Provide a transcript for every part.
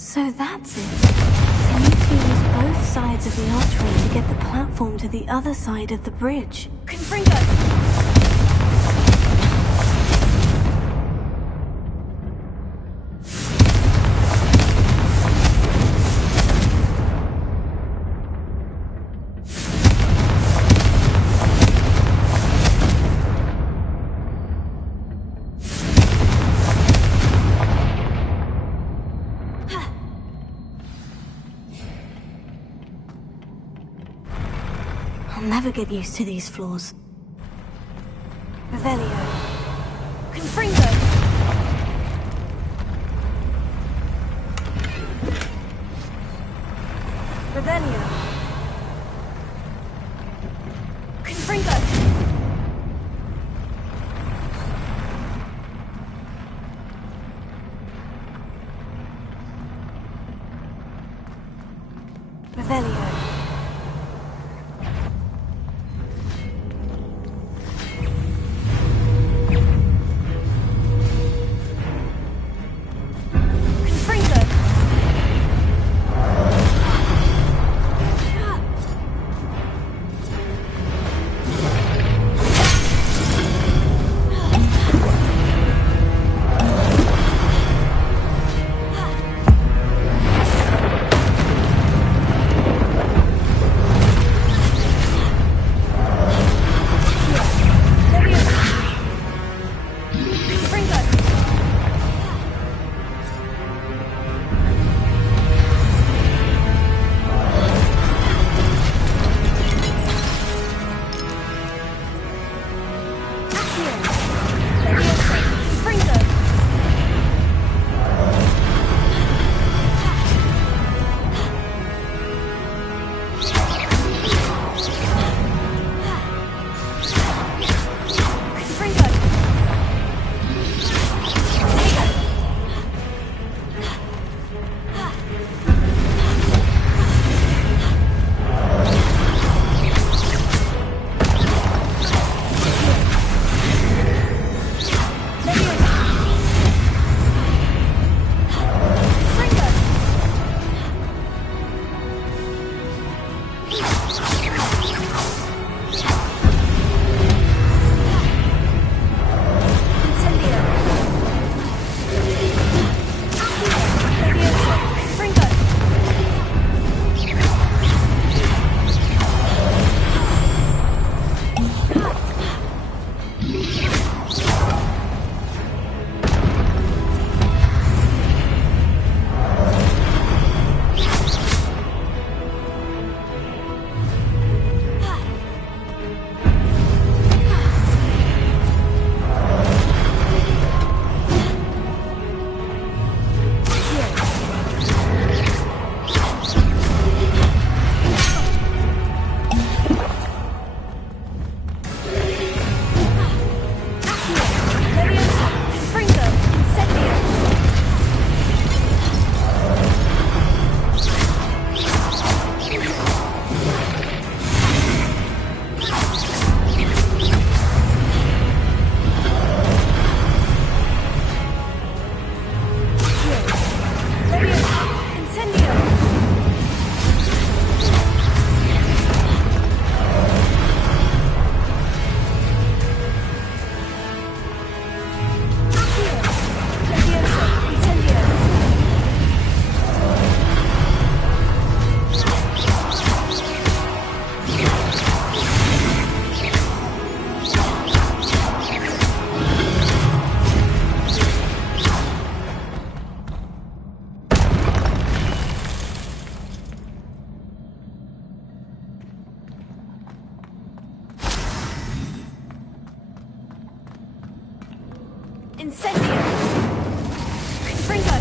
So that's it. I need to use both sides of the archway to get the platform to the other side of the bridge. Confringo! I'll never get used to these floors. Revelio. Confringo! Revelio. Confringo! Revelio. Incendio! Confringo!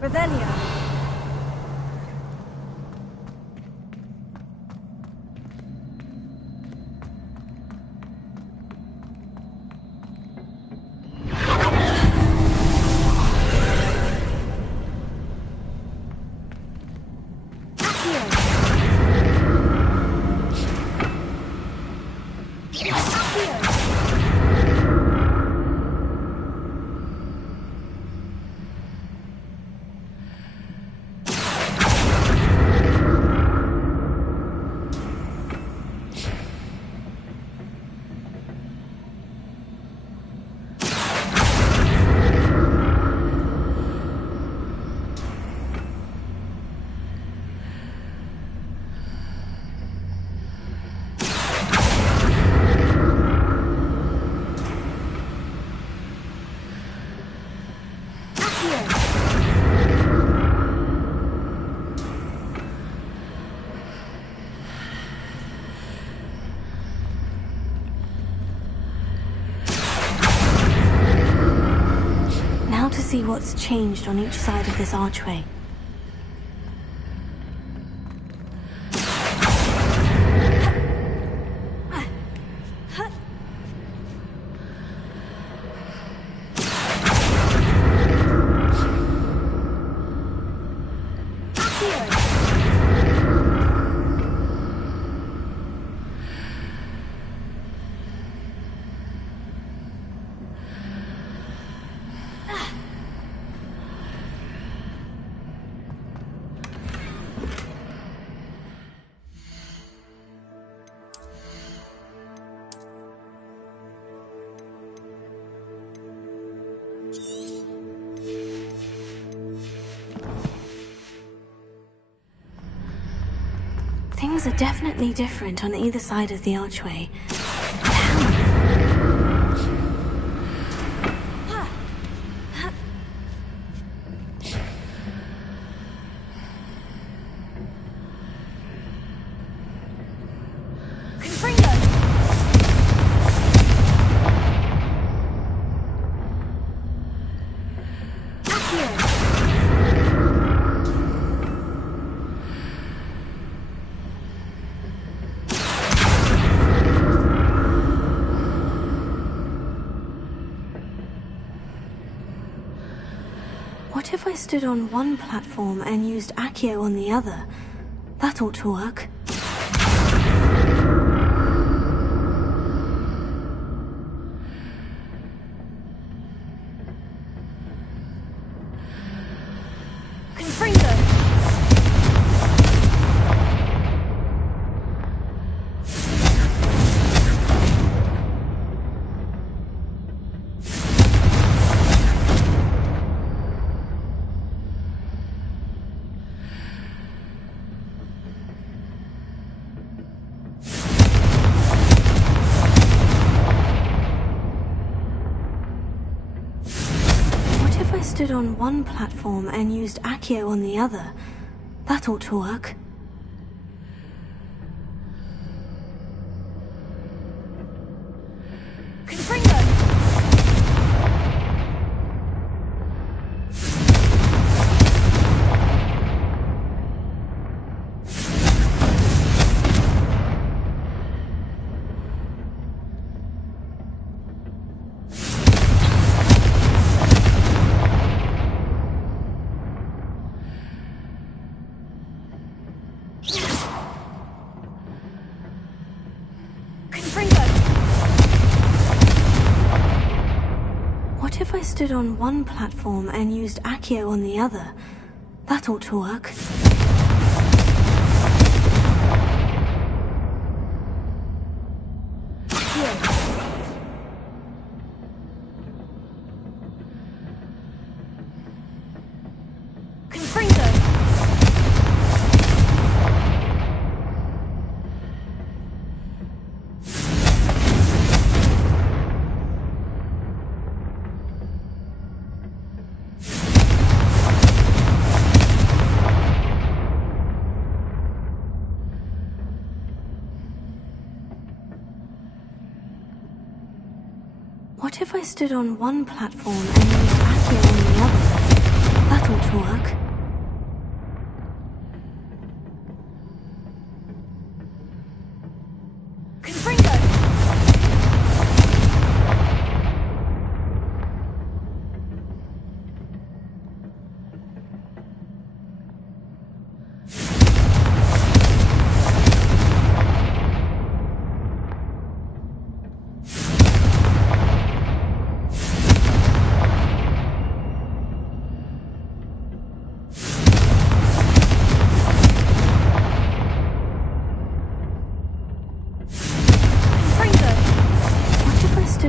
Revelio. See what's changed on each side of this archway. Things are definitely different on either side of the archway. But how? Confringo! What if I stood on one platform and used Accio on the other? That ought to work. Stood on one platform and used Accio on the other. That ought to work. What if I stood on one platform and used Accio on the other? That ought to work. What if I stood on one platform and used Accio on the other? That ought to work. Confringo!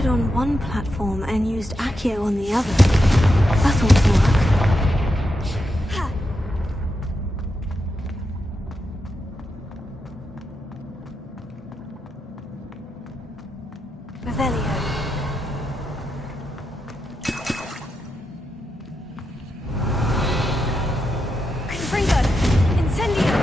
On one platform and used Accio on the other. That ought to work. Revelio. Confringo! Incendio!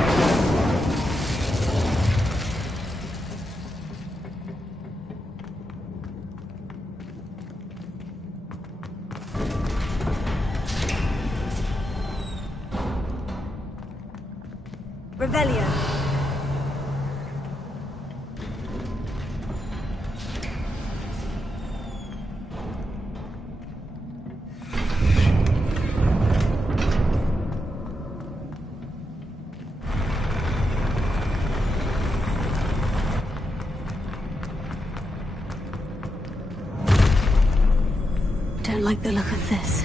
Revelio. Don't like the look of this.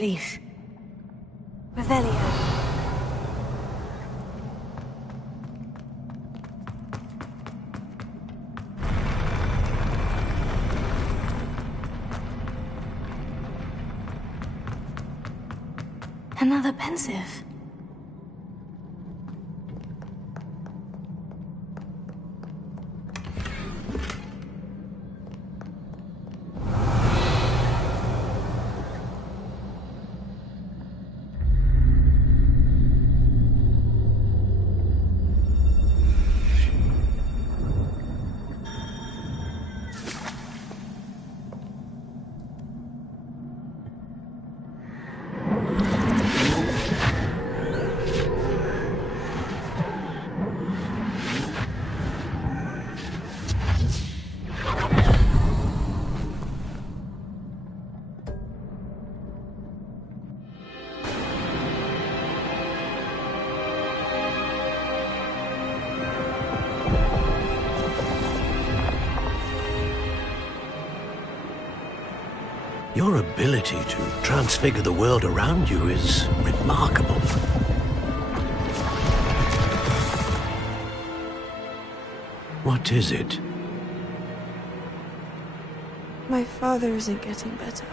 relief. Revelio. Another pensive. Your ability to transfigure the world around you is remarkable. What is it? My father isn't getting better.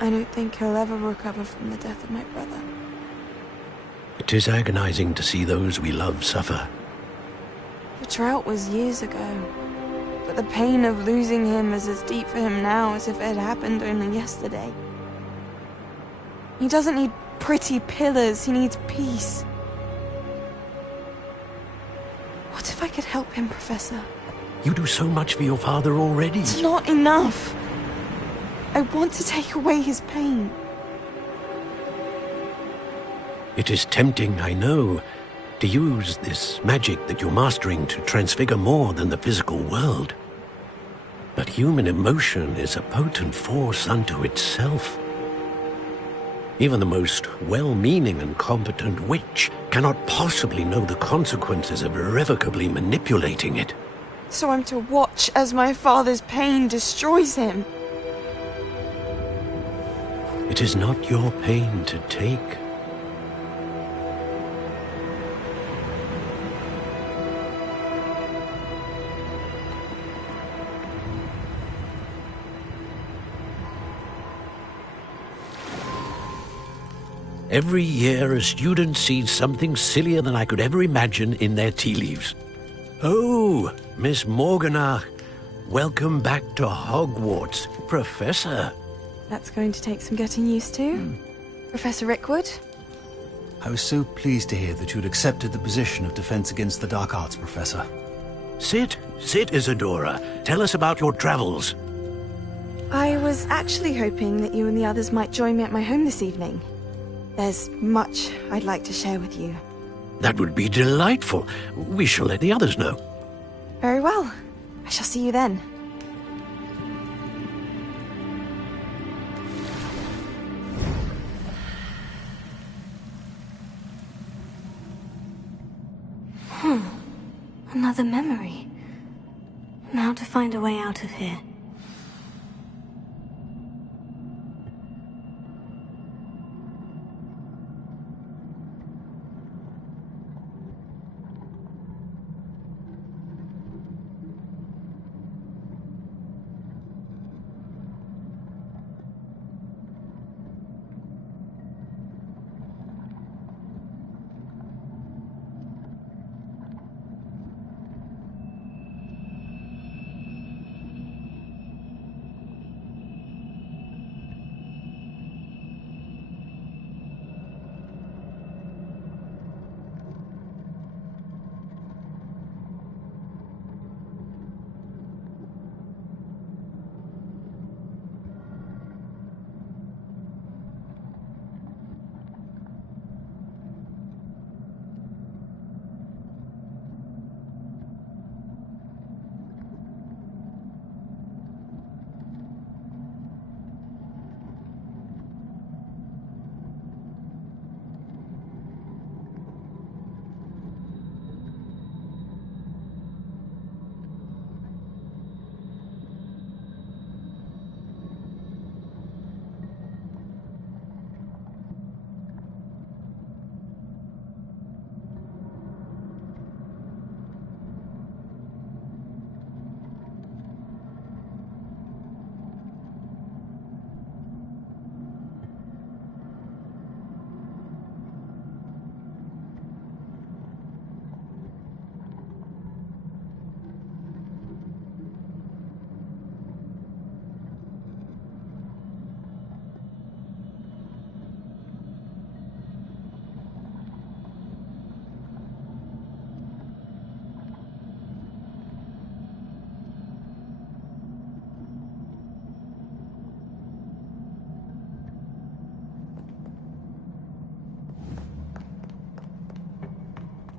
I don't think he'll ever recover from the death of my brother. It is agonizing to see those we love suffer. The drought was years ago, but the pain of losing him is as deep for him now as if it had happened only yesterday. He doesn't need pretty pillars, he needs peace. What if I could help him, Professor? You do so much for your father already. It's not enough. I want to take away his pain. It is tempting, I know, to use this magic that you're mastering to transfigure more than the physical world. But human emotion is a potent force unto itself. Even the most well-meaning and competent witch cannot possibly know the consequences of irrevocably manipulating it. So I'm to watch as my father's pain destroys him. It is not your pain to take. Every year, a student sees something sillier than I could ever imagine in their tea leaves. Oh, Miss Morganach, welcome back to Hogwarts, Professor. That's going to take some getting used to. Professor Rickwood? I was so pleased to hear that you'd accepted the position of Defense Against the Dark Arts, Professor. Sit, Isadora. Tell us about your travels. I was actually hoping that you and the others might join me at my home this evening. There's much I'd like to share with you. That would be delightful. We shall let the others know. Very well. I shall see you then. Another memory. Now to find a way out of here.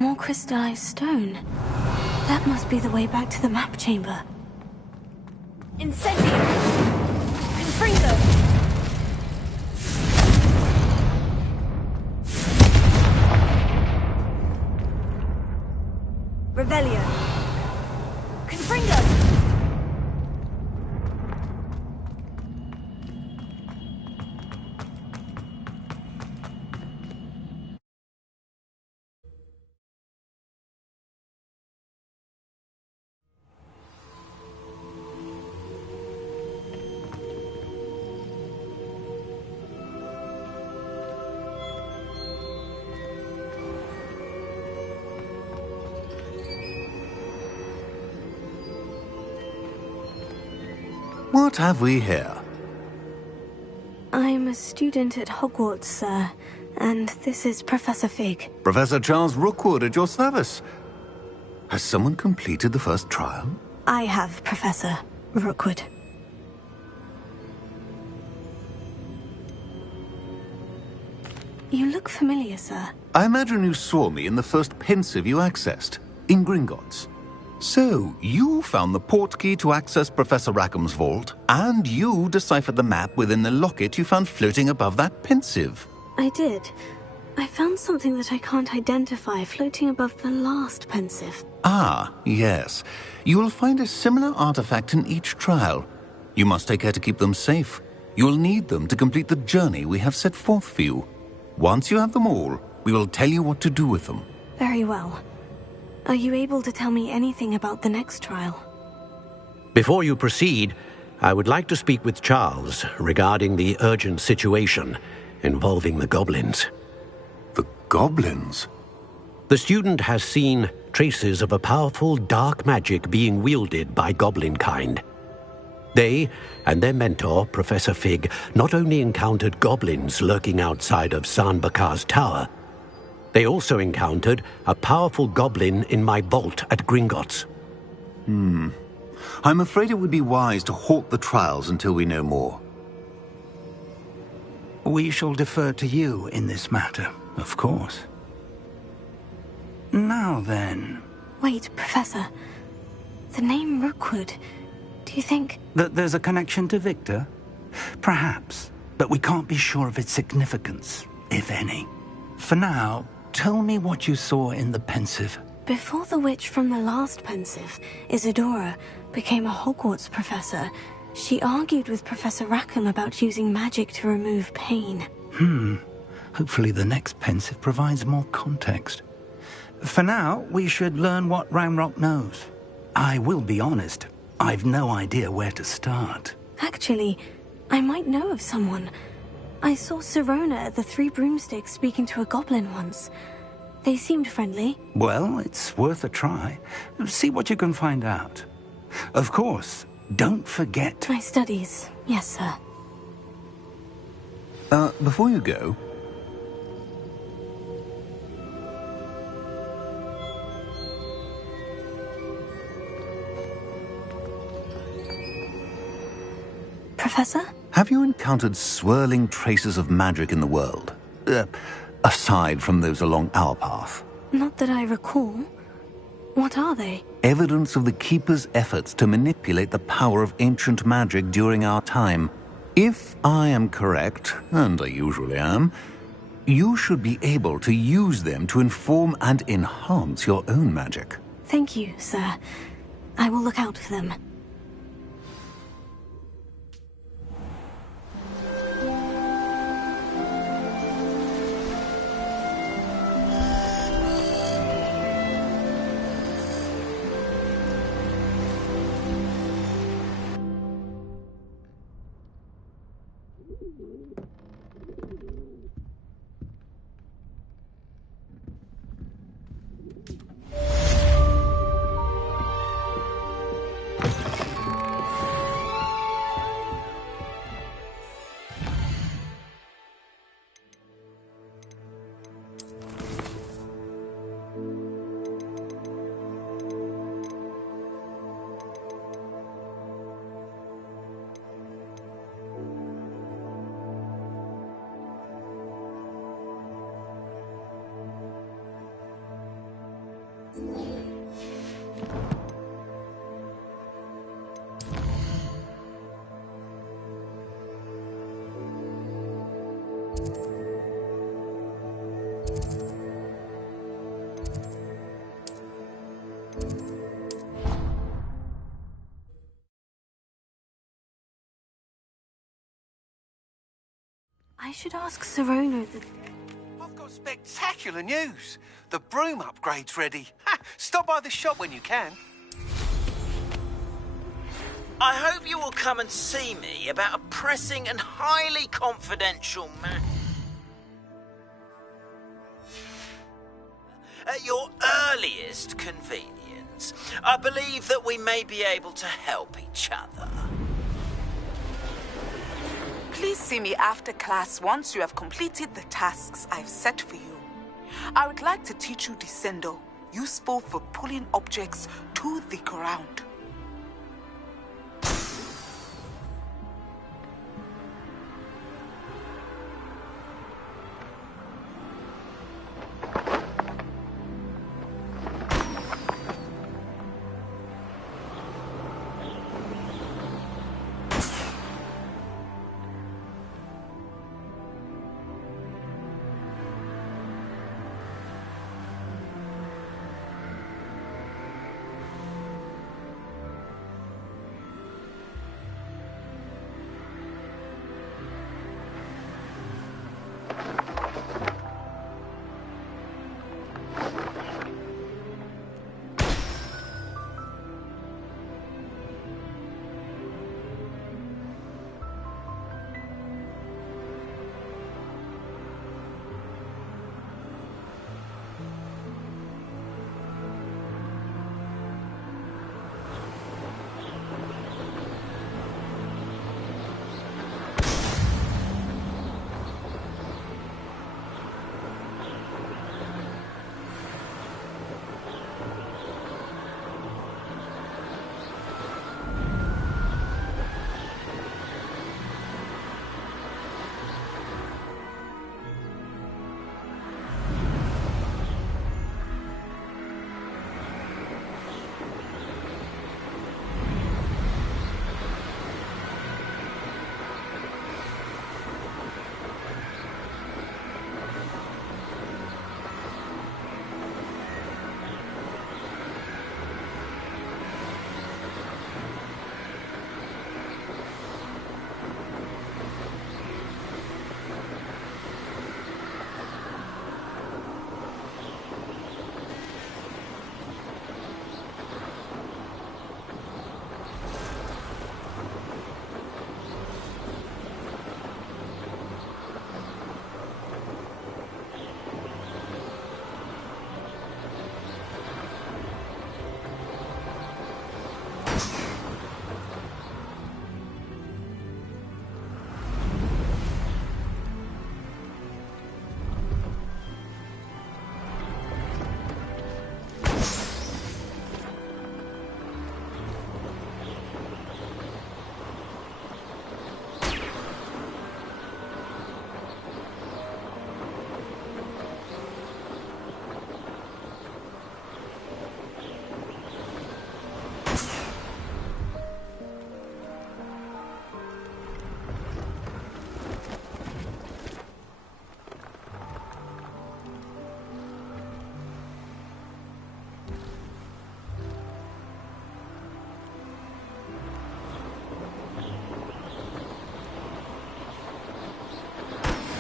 More crystallized stone. That must be the way back to the map chamber. Incendio! Confringo! Revelio! Confringo! What have we here? I'm a student at Hogwarts, sir, and this is Professor Fig. Professor Charles Rookwood at your service. Has someone completed the first trial? I have, Professor Rookwood. You look familiar, sir. I imagine you saw me in the first pensive you accessed, in Gringotts. So, you found the portkey to access Professor Rackham's vault, and you deciphered the map within the locket you found floating above that pensive. I did. I found something that I can't identify floating above the last pensive. Ah, yes. You will find a similar artifact in each trial. You must take care to keep them safe. You will need them to complete the journey we have set forth for you. Once you have them all, we will tell you what to do with them. Very well. Are you able to tell me anything about the next trial? Before you proceed, I would like to speak with Charles regarding the urgent situation involving the goblins. The goblins? The student has seen traces of a powerful dark magic being wielded by goblin kind. They and their mentor, Professor Fig, not only encountered goblins lurking outside of San Bakar's tower, they also encountered a powerful goblin in my vault at Gringotts. I'm afraid it would be wise to halt the trials until we know more. We shall defer to you in this matter, of course. Now then... Wait, Professor. The name Rookwood. Do you think... that there's a connection to Victor? Perhaps, but we can't be sure of its significance, if any. For now, tell me what you saw in the pensive. Before the witch from the last pensive, Isadora, became a Hogwarts professor, she argued with Professor Rackham about using magic to remove pain. Hopefully the next pensive provides more context. For now, we should learn what Ramrock knows. I will be honest, I've no idea where to start. Actually, I might know of someone. I saw Sirona at the Three Broomsticks speaking to a goblin once. They seemed friendly. Well, it's worth a try. See what you can find out. Of course, don't forget... My studies, yes, sir. Before you go... Professor? Have you encountered swirling traces of magic in the world? Aside from those along our path? Not that I recall. What are they? Evidence of the Keeper's efforts to manipulate the power of ancient magic during our time. If I am correct, and I usually am, you should be able to use them to inform and enhance your own magic. Thank you, sir. I will look out for them. I should ask Serona the... I've got spectacular news. The broom upgrade's ready. Ha! Stop by the shop when you can. I hope you will come and see me about a pressing and highly confidential matter. At your earliest convenience, I believe that we may be able to help each other. Please see me after class once you have completed the tasks I've set for you. I would like to teach you Descendo, useful for pulling objects to the ground.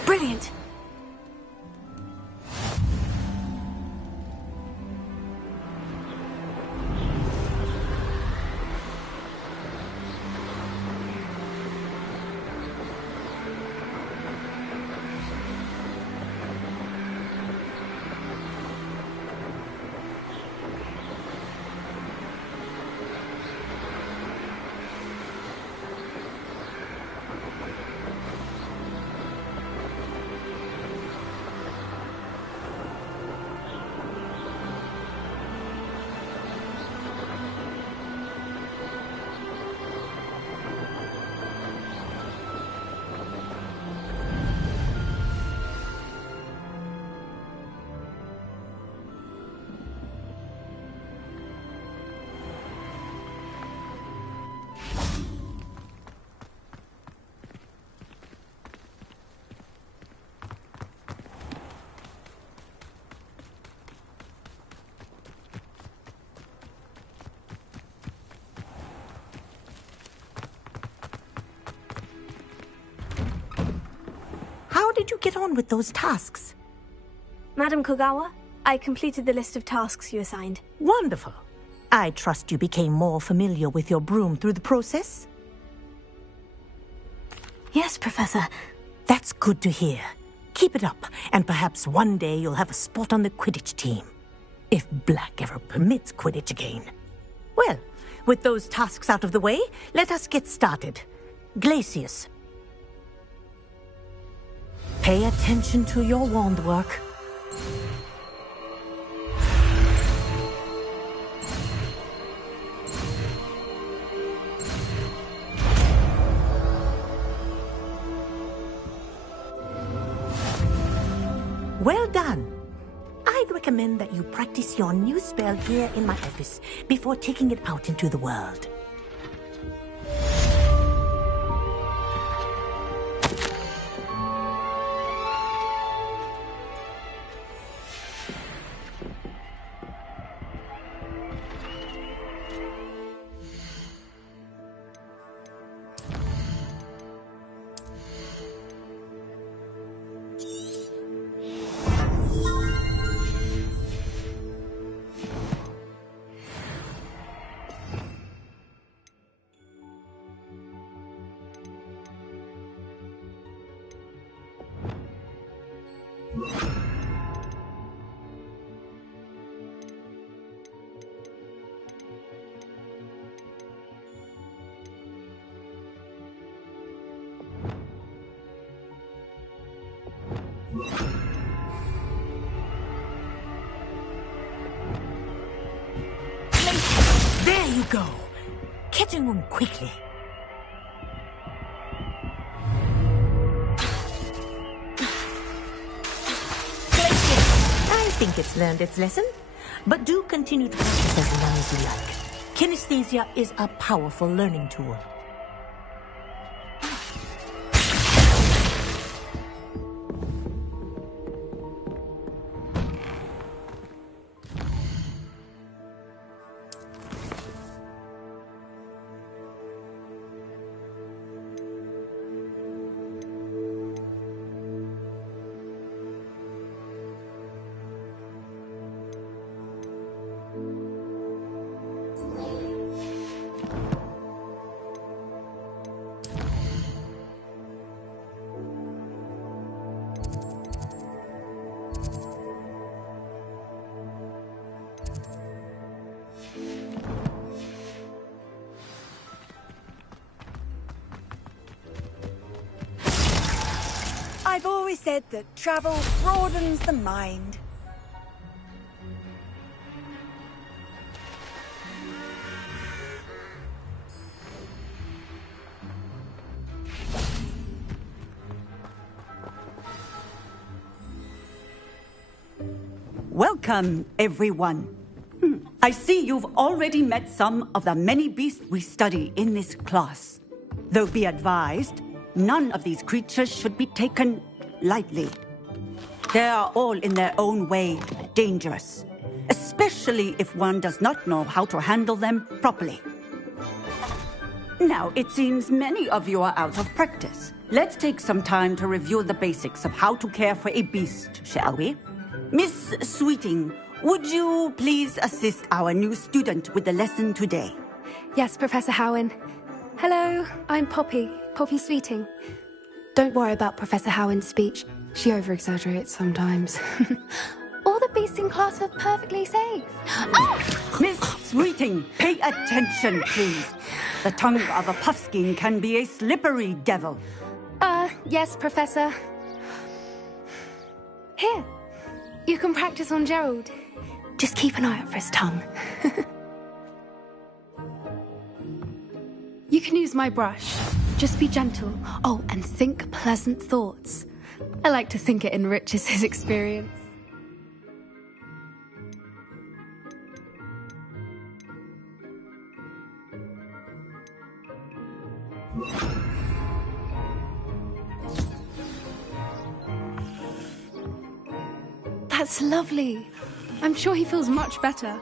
Brilliant! How'd you get on with those tasks? Madam Kogawa, I completed the list of tasks you assigned. Wonderful. I trust you became more familiar with your broom through the process? Yes, Professor. That's good to hear. Keep it up, and perhaps one day you'll have a spot on the Quidditch team. If Black ever permits Quidditch again. Well, with those tasks out of the way, let us get started. Glacius. Pay attention to your wand work. Well done. I'd recommend that you practice your new spell here in my office before taking it out into the world. There you go. Catching them quickly. I think it's learned its lesson, but do continue to practice as long as you like. Kinesthesia is a powerful learning tool. I've always said that travel broadens the mind. Welcome, everyone. I see you've already met some of the many beasts we study in this class. Though be advised, none of these creatures should be taken lightly. They are all in their own way dangerous, especially if one does not know how to handle them properly. Now, it seems many of you are out of practice. Let's take some time to review the basics of how to care for a beast, shall we? Miss Sweeting, would you please assist our new student with the lesson today? Yes, Professor Howen. Hello, I'm Poppy Sweeting. Don't worry about Professor Howen's speech. She over-exaggerates sometimes. All the beasts in class are perfectly safe. Oh! Miss Sweeting, pay attention, please. The tongue of a puffskein can be a slippery devil. Yes, Professor. Here, you can practice on Gerald. Just keep an eye out for his tongue. You can use my brush. Just be gentle. Oh, and think pleasant thoughts. I like to think it enriches his experience. That's lovely. I'm sure he feels much better.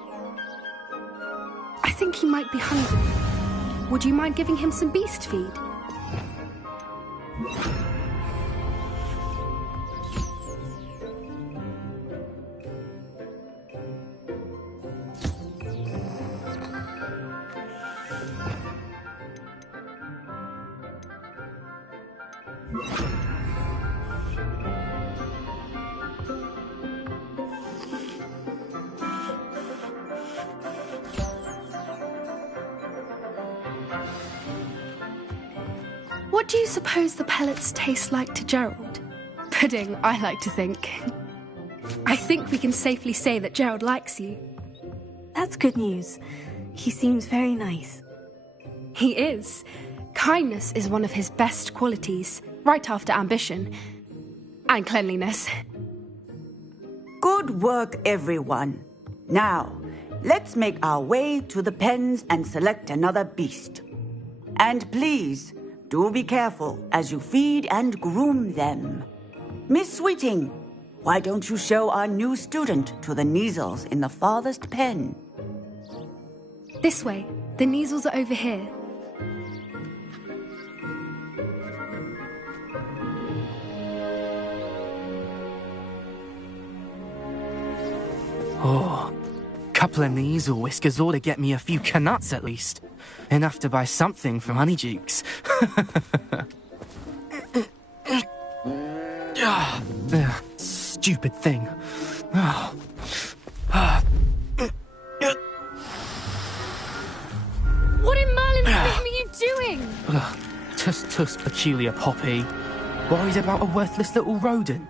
I think he might be hungry. Would you mind giving him some beast feed? What do you suppose the pellets taste like to Gerald? Pudding, I like to think. I think we can safely say that Gerald likes you. That's good news. He seems very nice. He is. Kindness is one of his best qualities, right after ambition. And cleanliness. Good work, everyone. Now, let's make our way to the pens and select another beast. And please, do be careful as you feed and groom them. Miss Sweeting, why don't you show our new student to the Kneazles in the farthest pen? This way. The Kneazles are over here. Oh, couple of Kneazle whiskers ought to get me a few canuts at least. Enough to buy something from Honeydukes. Stupid thing. What in Merlin's name are you doing? Tuss, peculiar Poppy. Worried about a worthless little rodent.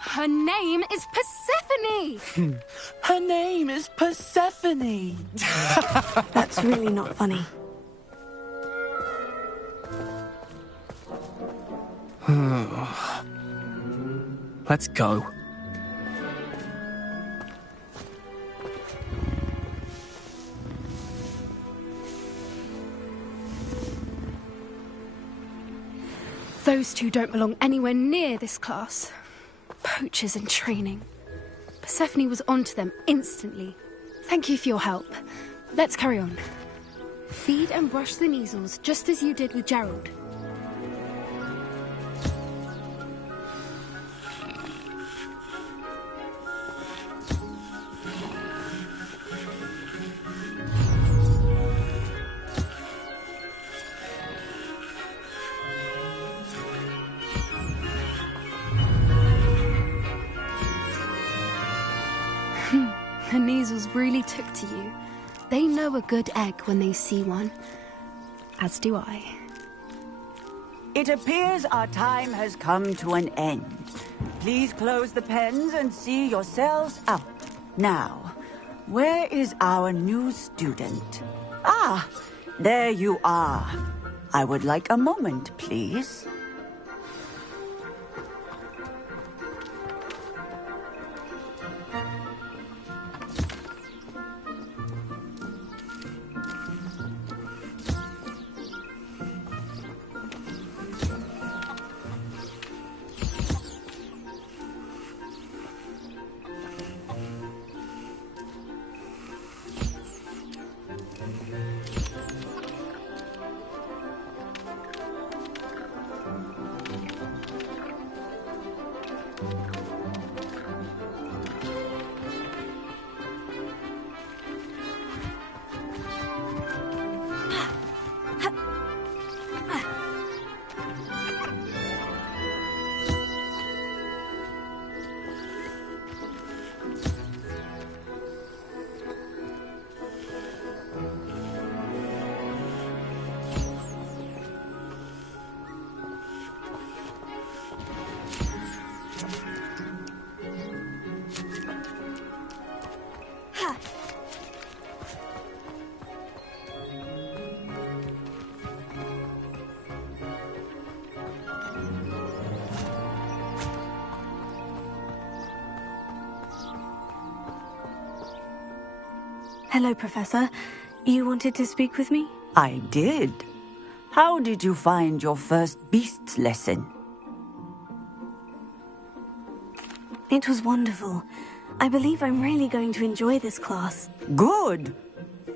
Her name is Persephone! Her name is Persephone! That's really not funny. Let's go. Those two don't belong anywhere near this class. Poachers in training. Persephone was onto them instantly. Thank you for your help. Let's carry on. Feed and brush the Kneazles just as you did with Gerald. The Kneazles really took to you. They know a good egg when they see one. As do I. It appears our time has come to an end. Please close the pens and see yourselves out. Now, where is our new student? Ah, there you are. I would like a moment, please. Hello, Professor. You wanted to speak with me? I did. How did you find your first beasts lesson? It was wonderful. I believe I'm really going to enjoy this class. Good.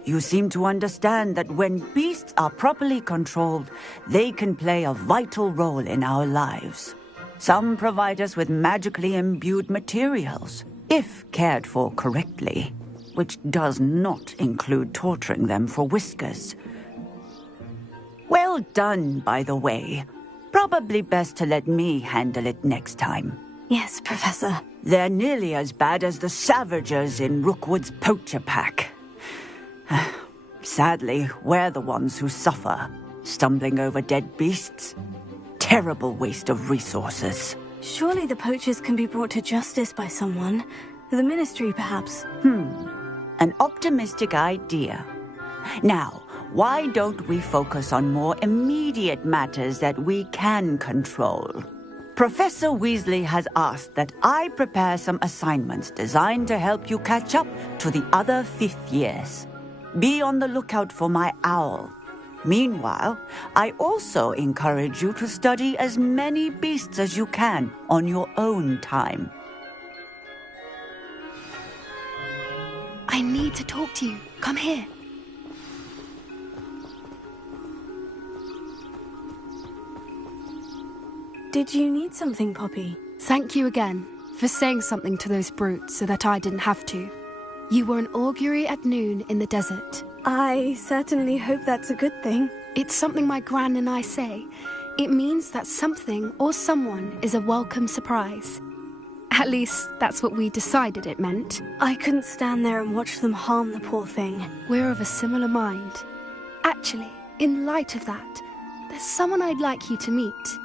You seem to understand that when beasts are properly controlled, they can play a vital role in our lives. Some provide us with magically imbued materials, if cared for correctly, which does not include torturing them for whiskers. Well done, by the way. Probably best to let me handle it next time. Yes, Professor. They're nearly as bad as the Savagers in Rookwood's poacher pack. Sadly, we're the ones who suffer. stumbling over dead beasts. Terrible waste of resources. Surely the poachers can be brought to justice by someone. The Ministry, perhaps. An optimistic idea. Now, why don't we focus on more immediate matters that we can control? Professor Weasley has asked that I prepare some assignments designed to help you catch up to the other 5th years. Be on the lookout for my owl. Meanwhile, I also encourage you to study as many beasts as you can on your own time. I need to talk to you. Come here. Did you need something, Poppy? Thank you again for saying something to those brutes so that I didn't have to. You were an augury at noon in the desert. I certainly hope that's a good thing. It's something my gran and I say. It means that something or someone is a welcome surprise. At least, that's what we decided it meant. I couldn't stand there and watch them harm the poor thing. We're of a similar mind. Actually, in light of that, there's someone I'd like you to meet.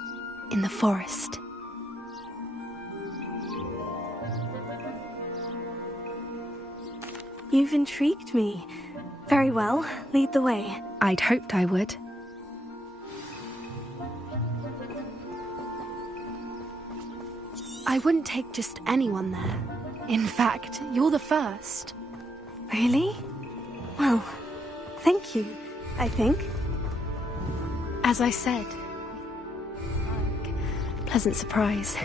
In the forest. You've intrigued me. Very well, lead the way. I'd hoped I would. I wouldn't take just anyone there. In fact, you're the first. Really? Well, thank you, I think. As I said, pleasant surprise.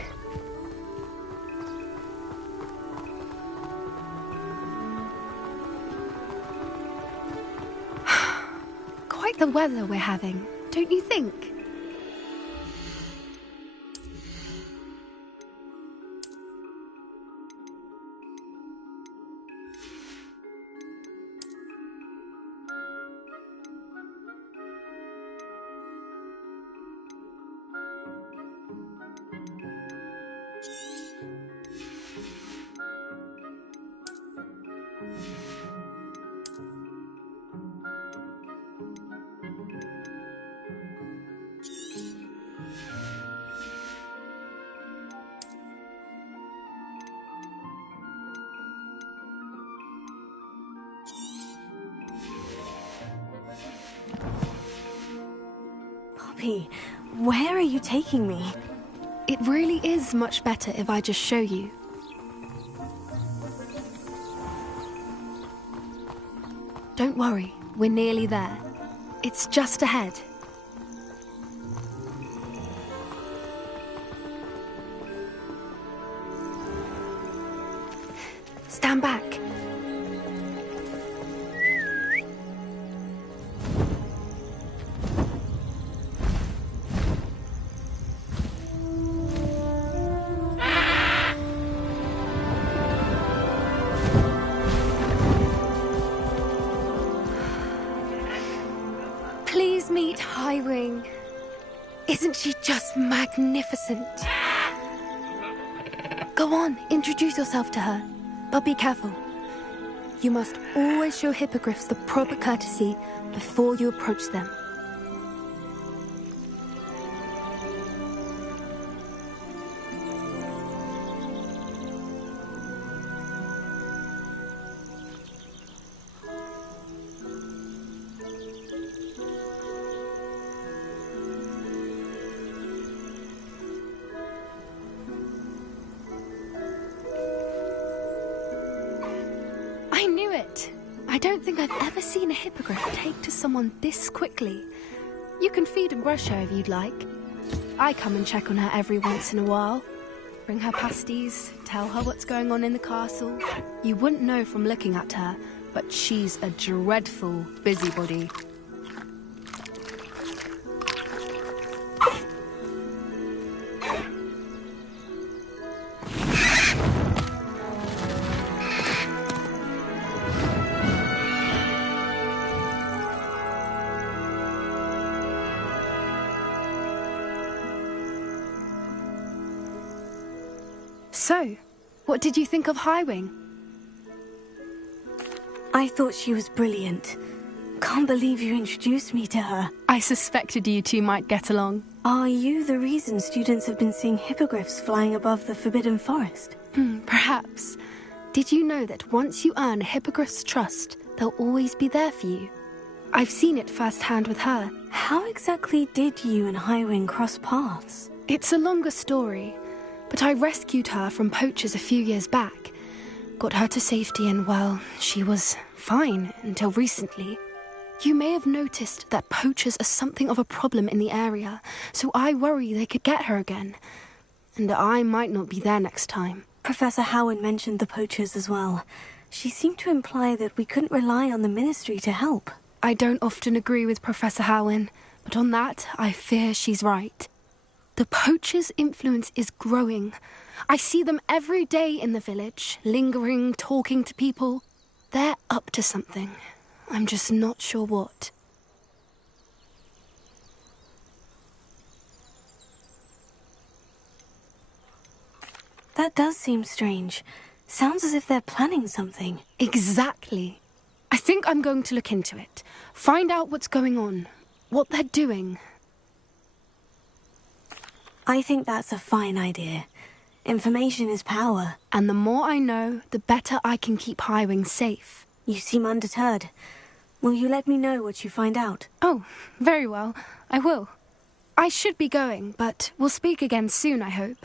Quite the weather we're having, don't you think? Poppy, where are you taking me? It really is much better if I just show you. Don't worry, we're nearly there. It's just ahead. Stand back. Please meet Highwing. Isn't she just magnificent? Go on, introduce yourself to her. But be careful. You must always show hippogriffs the proper courtesy before you approach them. I knew it! I don't think I've ever seen a hippogriff take to someone this quickly. You can feed and brush her if you'd like. I come and check on her every once in a while. Bring her pasties, tell her what's going on in the castle. You wouldn't know from looking at her, but she's a dreadful busybody. So, what did you think of Highwing? I thought she was brilliant. Can't believe you introduced me to her. I suspected you two might get along. Are you the reason students have been seeing hippogriffs flying above the Forbidden Forest? Perhaps. Did you know that once you earn a hippogriff's trust, they'll always be there for you? I've seen it firsthand with her. How exactly did you and Highwing cross paths? It's a longer story, but I rescued her from poachers a few years back. Got her to safety and, well, she was fine until recently. You may have noticed that poachers are something of a problem in the area, so I worry they could get her again. And I might not be there next time. Professor Howin mentioned the poachers as well. She seemed to imply that we couldn't rely on the Ministry to help. I don't often agree with Professor Howin, but on that, I fear she's right. The poachers' influence is growing. I see them every day in the village, lingering, talking to people. They're up to something. I'm just not sure what. That does seem strange. Sounds as if they're planning something. Exactly. I think I'm going to look into it. Find out what's going on. What they're doing. I think that's a fine idea. Information is power. And the more I know, the better I can keep Highwing safe. You seem undeterred. Will you let me know what you find out? Oh, very well. I will. I should be going, but we'll speak again soon, I hope.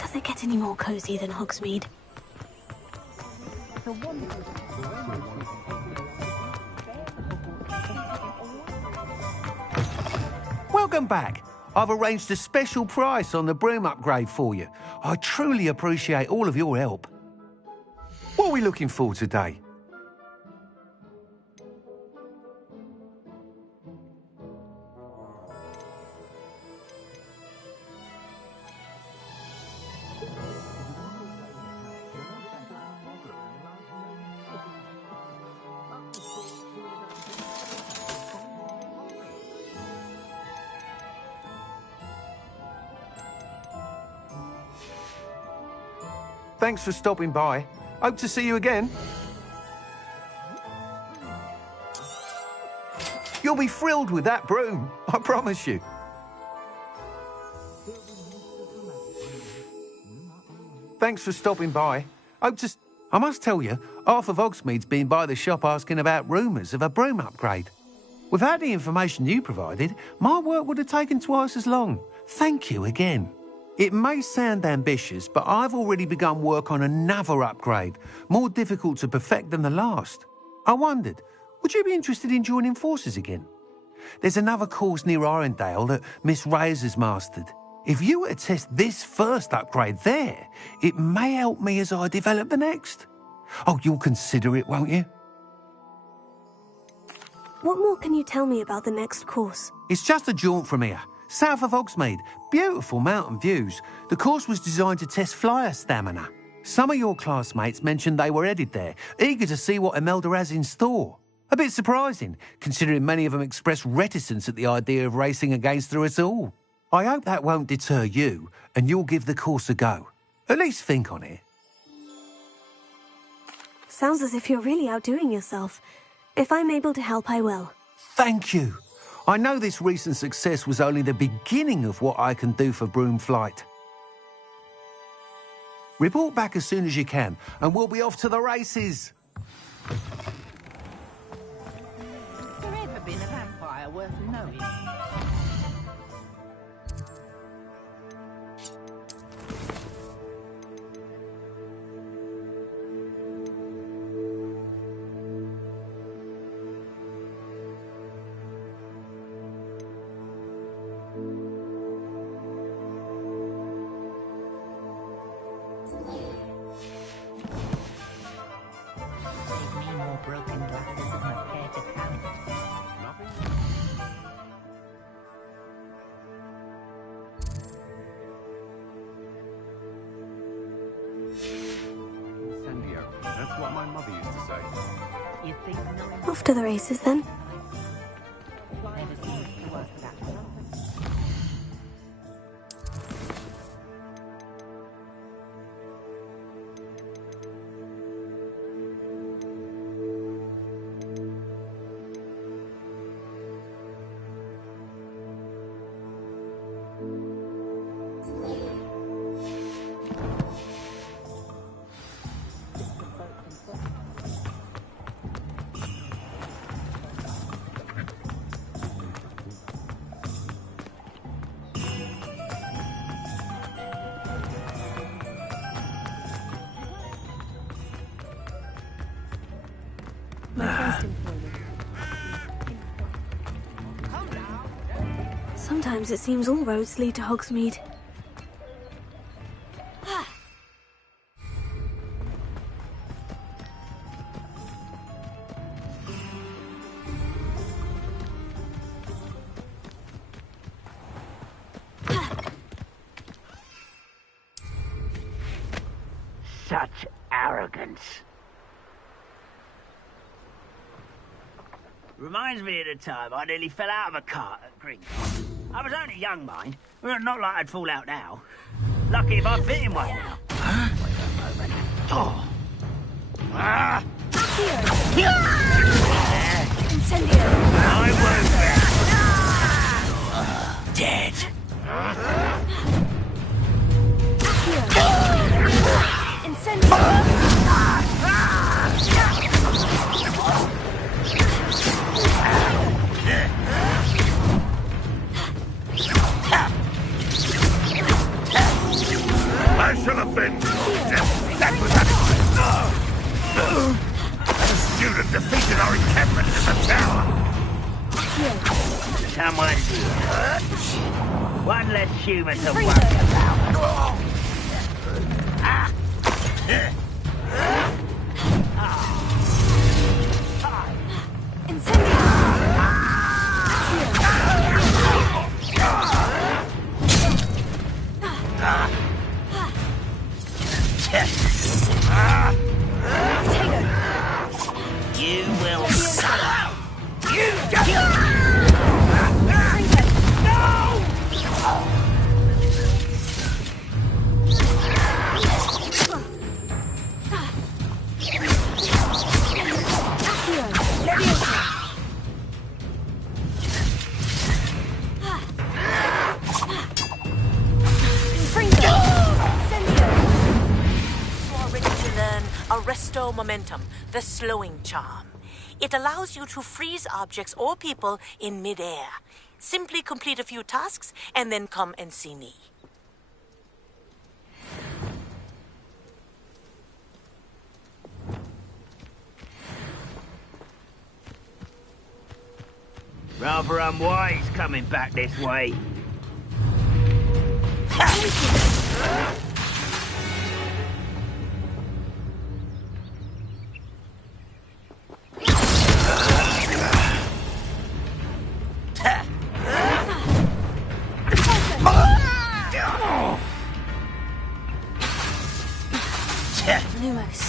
Does it get any more cozy than Hogsmeade? Welcome back. I've arranged a special price on the broom upgrade for you. I truly appreciate all of your help. What are we looking for today? Thanks for stopping by. Hope to see you again. You'll be thrilled with that broom, I promise you. Thanks for stopping by. Hope to... I must tell you, half of Hogsmeade's been by the shop asking about rumours of a broom upgrade. Without the information you provided, my work would have taken twice as long. Thank you again. It may sound ambitious, but I've already begun work on another upgrade, more difficult to perfect than the last. I wondered, would you be interested in joining forces again? There's another course near Arendelle that Miss Reyes has mastered. If you were to test this first upgrade there, it may help me as I develop the next. Oh, you'll consider it, won't you? What more can you tell me about the next course? It's just a jaunt from here, south of Hogsmeade. Beautiful mountain views. The course was designed to test flyer stamina. Some of your classmates mentioned they were headed there, eager to see what Imelda has in store. A bit surprising, considering many of them expressed reticence at the idea of racing against us all. I hope that won't deter you, and you'll give the course a go. At least think on it. Sounds as if you're really outdoing yourself. If I'm able to help, I will. Thank you. I know this recent success was only the beginning of what I can do for Broomflight. Report back as soon as you can, and we'll be off to the races. Has there ever been a vampire worth knowing? Broken glasses and a pair to count. Incendio. That's what my mother used to say. You think no Off to the races, then. never seems to work that well. Sometimes it seems all roads lead to Hogsmeade. Such arrogance. Reminds me of the time I nearly fell out of a cart at Green. I was only young, mind. Well, not like I'd fall out now. Lucky if I fit in one now. Oh. Ah. Incendio. I won't be. Dead. Incendio. I shall have been. That was a student defeated our encampment in the tower. Someone's here. One less human to worry about. You will suffer. You Arresto Momentum, the slowing charm. It allows you to freeze objects or people in midair. Simply complete a few tasks and then come and see me. Rather unwise coming back this way. Lumos.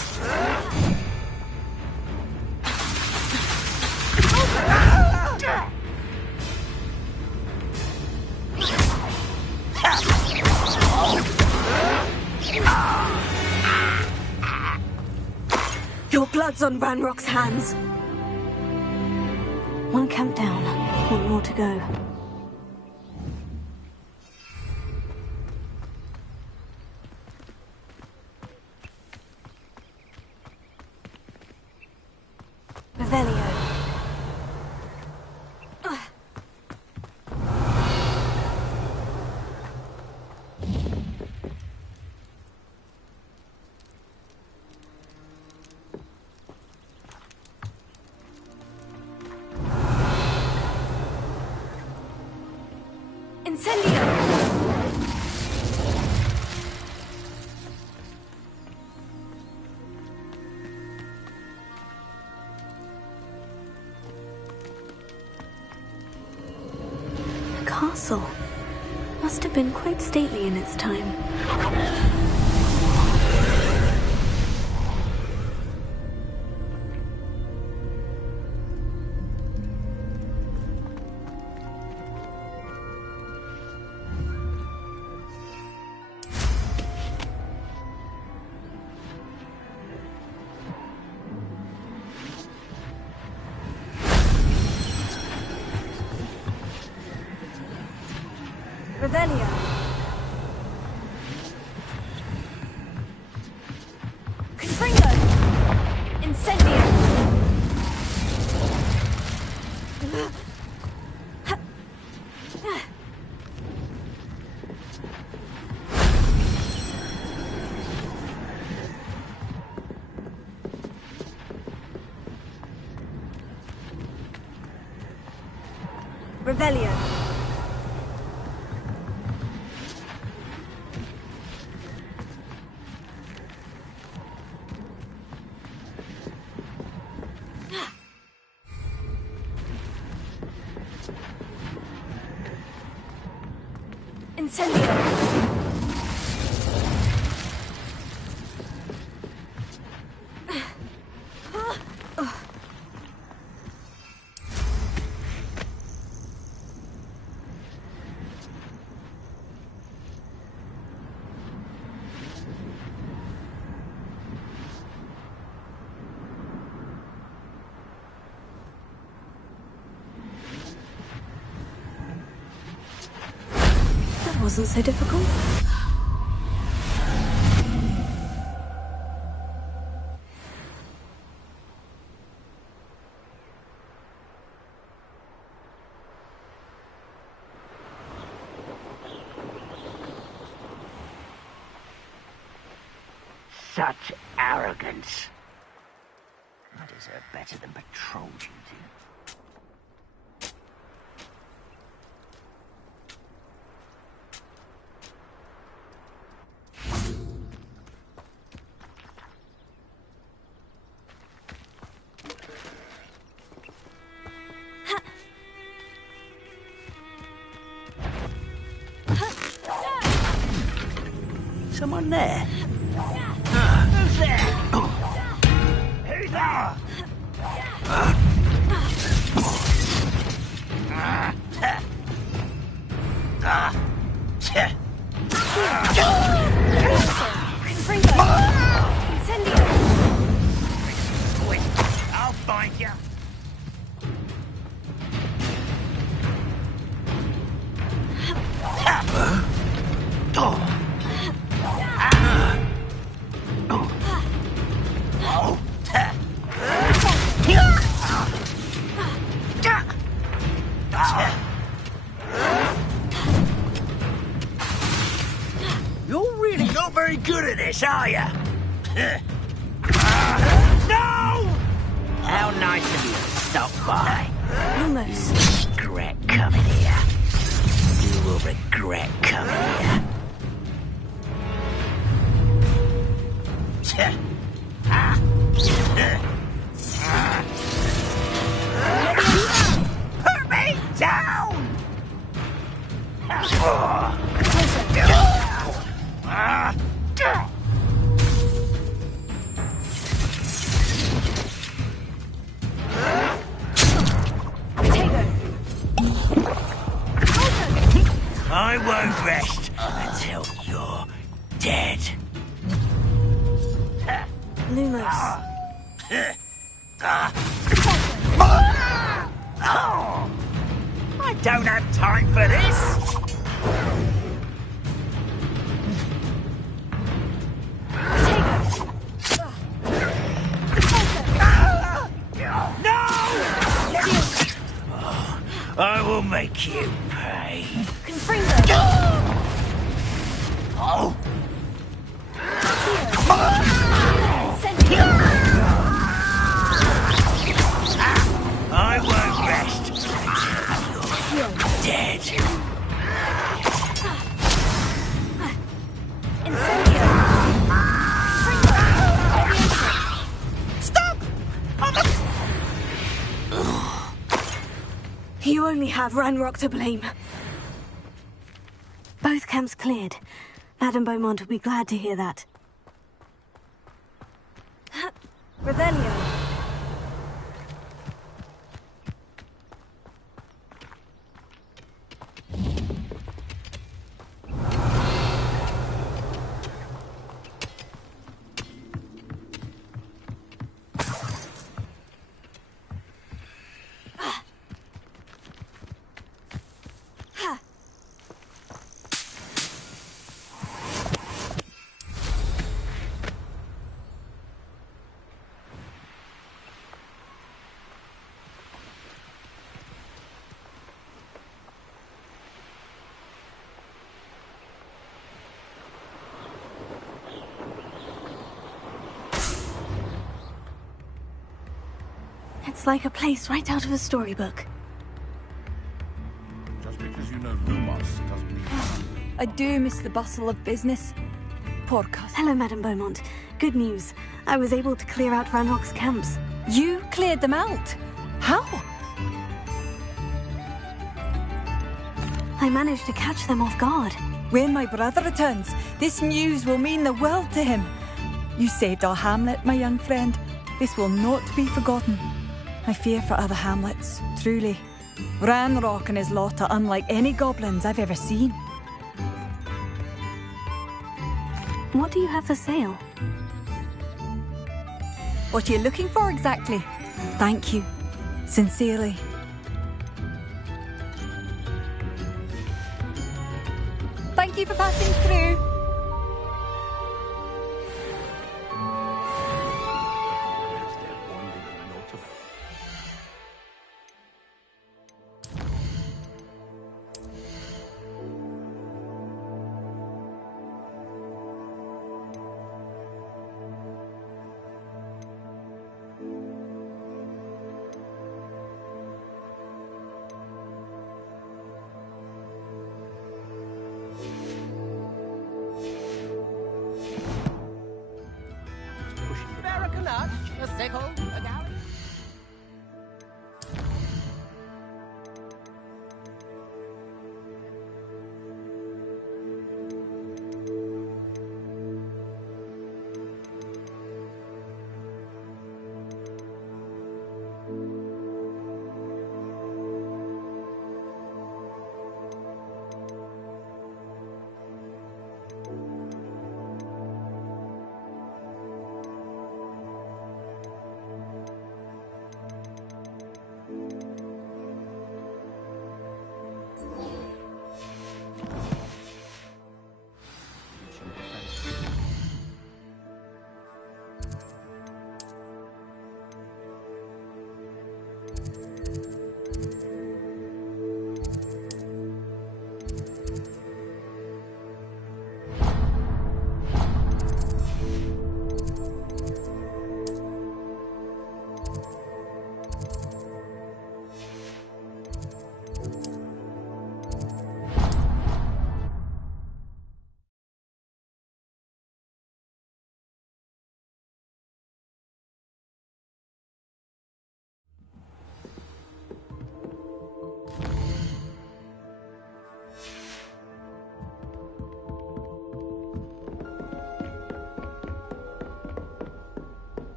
Your blood's on Ranrock's hands. One camp down, one more to go. Revelio. Castle must have been quite stately in its time. Revelio. Confringo. Incendio. Revelio. Incendio. Wasn't so difficult. Such arrogance. I deserve better than patrol duty. Someone there? Who's there? Who's there? I'll find you. You're really not very good at this, are you? No! How nice of you to stop by. Almost. You regret coming here. You will regret coming here. Put me down! Lumos. I don't have time for this! No! I will make you pay. Oh! I won't rest until you're dead. Stop! You only have Ranrock to blame. Both camps cleared. Madame Beaumont will be glad to hear that. Revelio. It's like a place right out of a storybook. Just because you know Lumos doesn't mean... I do miss the bustle of business. Poor cousin. Hello, Madame Beaumont. Good news. I was able to clear out Ranrock's camps. You cleared them out? How? I managed to catch them off guard. When my brother returns, this news will mean the world to him. You saved our hamlet, my young friend. This will not be forgotten. I fear for other hamlets, truly. Ranrock and his lot are unlike any goblins I've ever seen. What do you have for sale? What are you looking for exactly? Thank you. Sincerely. Thank you for passing through.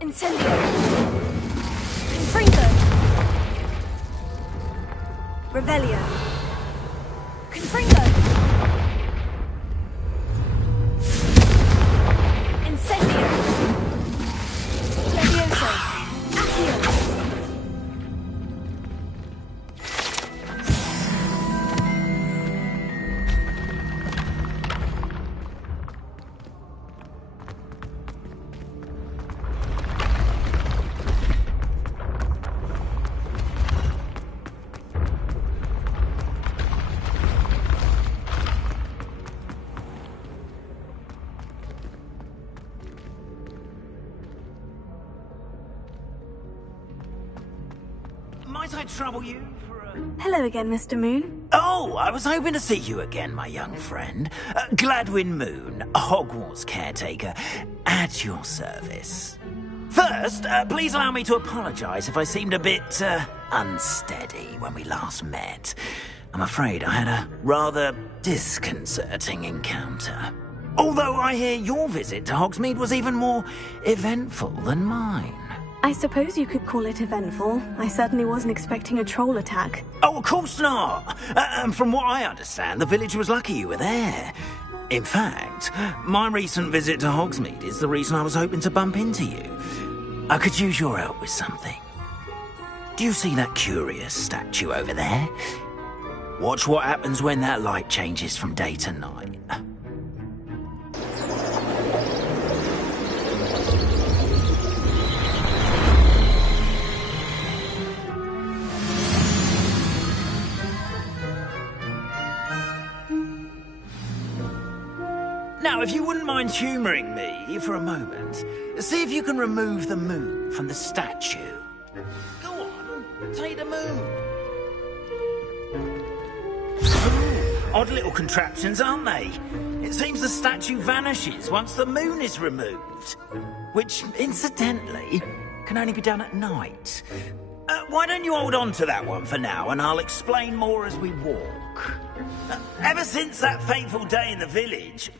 Incendio! Confringo! Revelio! Fringo! Incendio! Levioso! Accio! Might I trouble you for a... Hello again, Mr. Moon. Oh, I was hoping to see you again, my young friend. Gladwin Moon, Hogwarts caretaker, at your service. First, please allow me to apologize if I seemed a bit, unsteady when we last met. I'm afraid I had a rather disconcerting encounter. Although I hear your visit to Hogsmeade was even more eventful than mine. I suppose you could call it eventful. I certainly wasn't expecting a troll attack. Oh, of course not. From what I understand, the village was lucky you were there. In fact, my recent visit to Hogsmeade is the reason I was hoping to bump into you. I could use your help with something. Do you see that curious statue over there? Watch what happens when that light changes from day to night. Now, if you wouldn't mind humouring me for a moment, see if you can remove the moon from the statue. Go on, take the moon. Ooh, odd little contraptions, aren't they? It seems the statue vanishes once the moon is removed. Which, incidentally, can only be done at night. Why don't you hold on to that one for now, and I'll explain more as we walk. Ever since that fateful day in the village,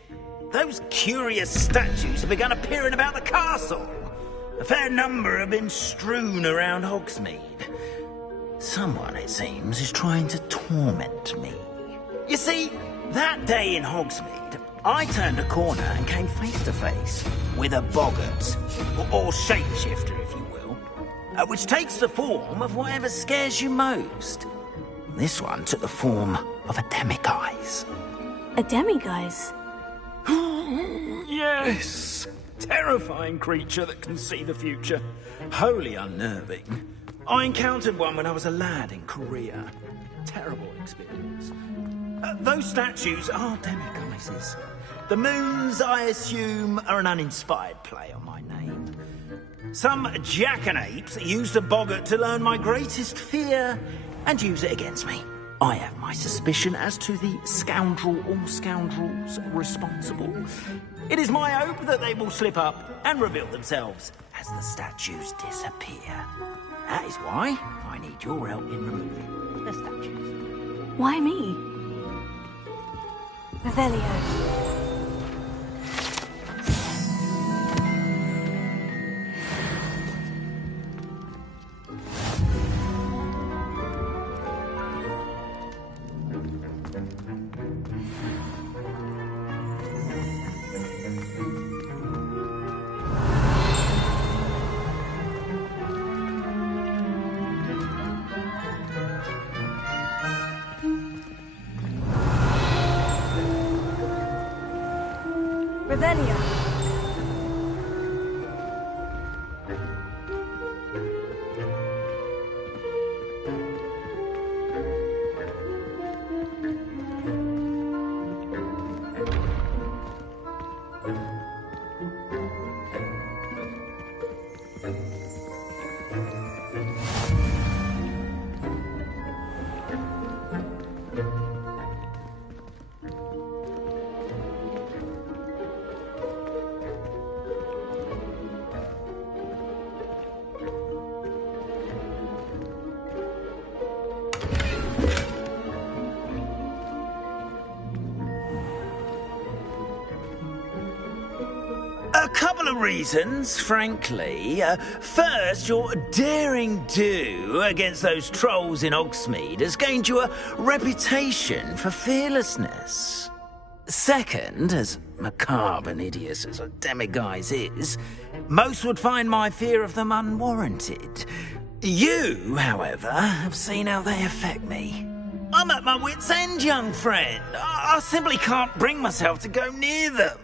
those curious statues have begun appearing about the castle. A fair number have been strewn around Hogsmeade. Someone, it seems, is trying to torment me. You see, that day in Hogsmeade, I turned a corner and came face to face with a boggart, or shapeshifter, if you will, which takes the form of whatever scares you most. This one took the form of a demiguise. A demiguise? Yes! Terrifying creature that can see the future. Wholly unnerving. I encountered one when I was a lad in Korea. Terrible experience. Those statues are demiguises. The moons, I assume, are an uninspired play on my name. Some jackanapes used a boggart to learn my greatest fear and use it against me. I have my suspicion as to the scoundrel or scoundrels responsible. It is my hope that they will slip up and reveal themselves as the statues disappear. That is why I need your help in removing the statues. Why me? Revelio. Revelio. couple of reasons, frankly. First, your daring do against those trolls in Hogsmeade has gained you a reputation for fearlessness. Second, as macabre and hideous as a demiguise is, most would find my fear of them unwarranted. You, however, have seen how they affect me. I'm at my wit's end, young friend. I simply can't bring myself to go near them.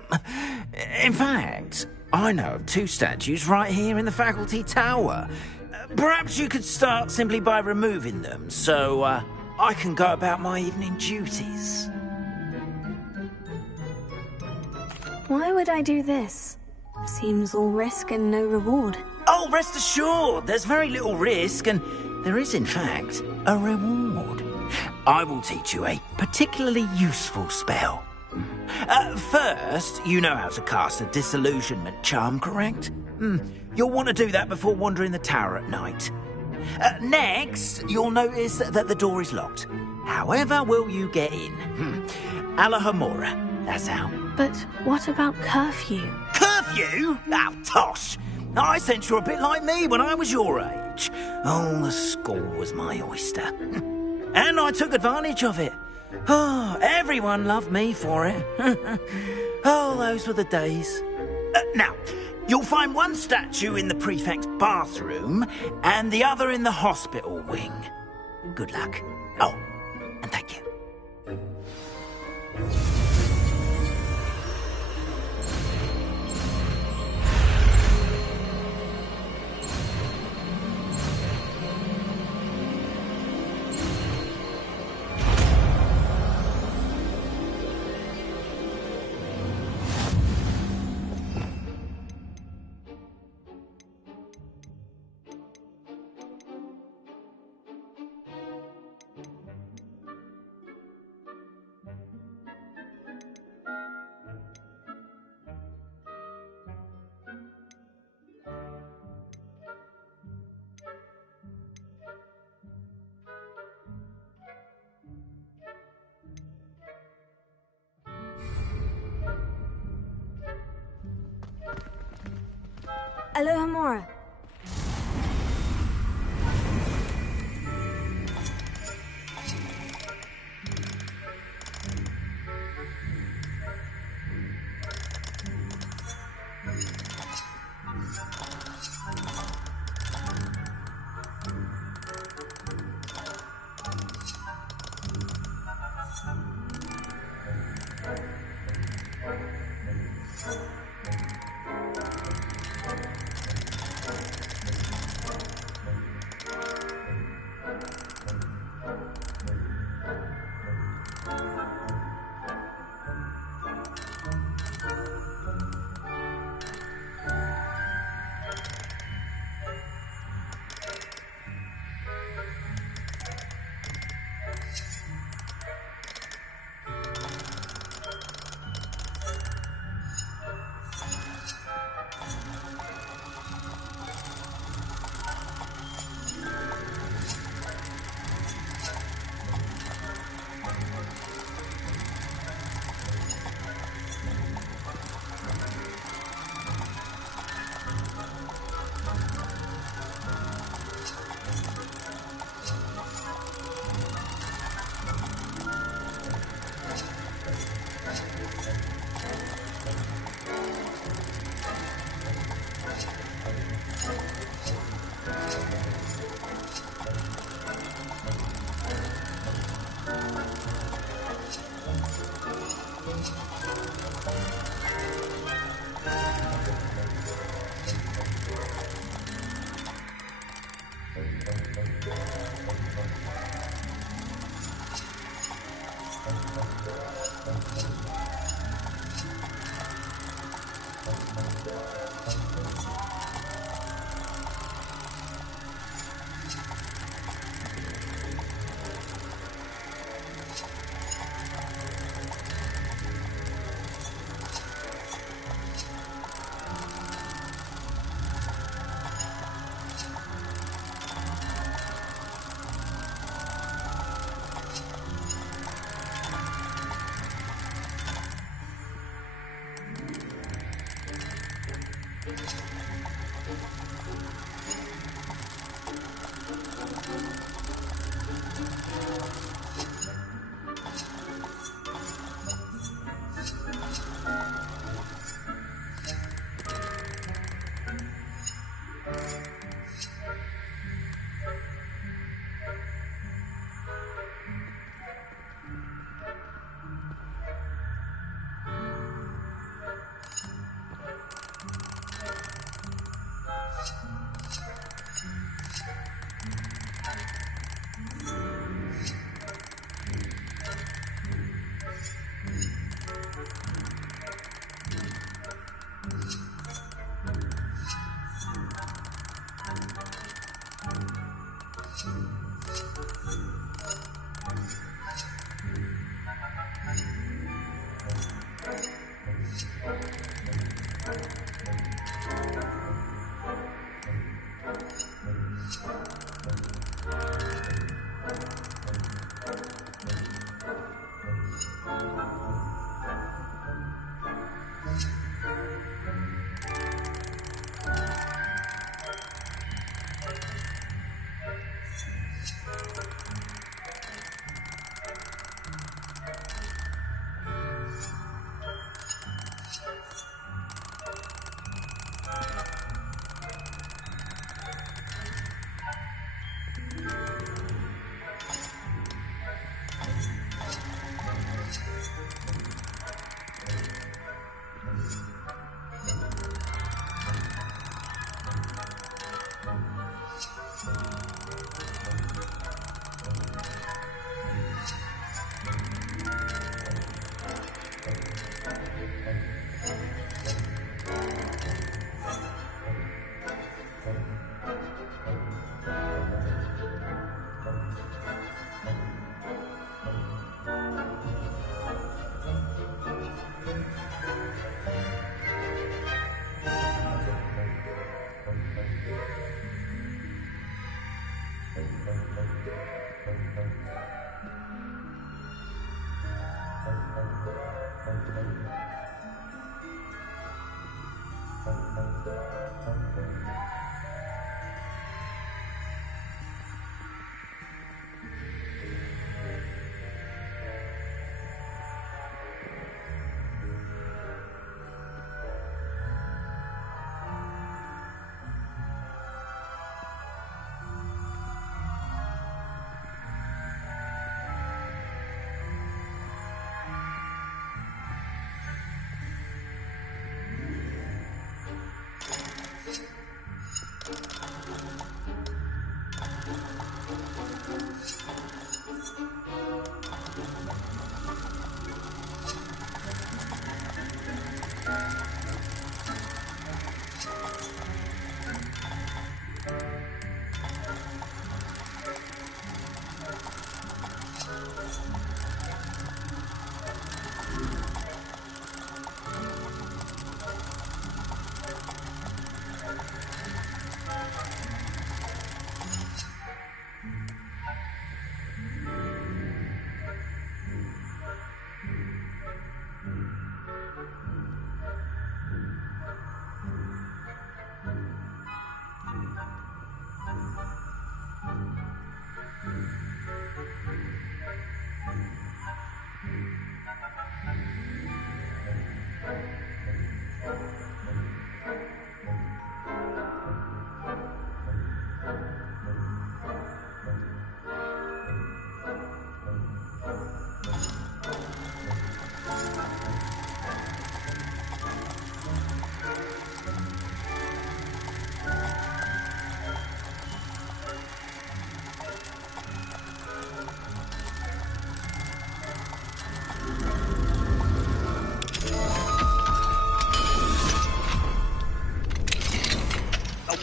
In fact, I know of 2 statues right here in the faculty tower. Perhaps you could start simply by removing them, so I can go about my evening duties. Why would I do this? Seems all risk and no reward. Oh, rest assured, there's very little risk, and there is, in fact, a reward. I will teach you a particularly useful spell. First, you know how to cast a disillusionment charm, correct? You'll want to do that before wandering the tower at night. Next, you'll notice that the door is locked. However will you get in? Alahamora, that's how. But what about curfew? Curfew? Oh, tosh! I sense you're a bit like me when I was your age. Oh, the school was my oyster. And I took advantage of it. Oh, everyone loved me for it. Oh, those were the days. Now, you'll find one statue in the prefect's bathroom and the other in the hospital wing. Good luck. Oh, and thank you. Alahamora.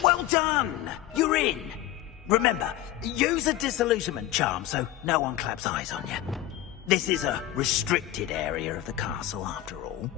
Well done! You're in! Remember, use a disillusionment charm so no one claps eyes on you. This is a restricted area of the castle, after all.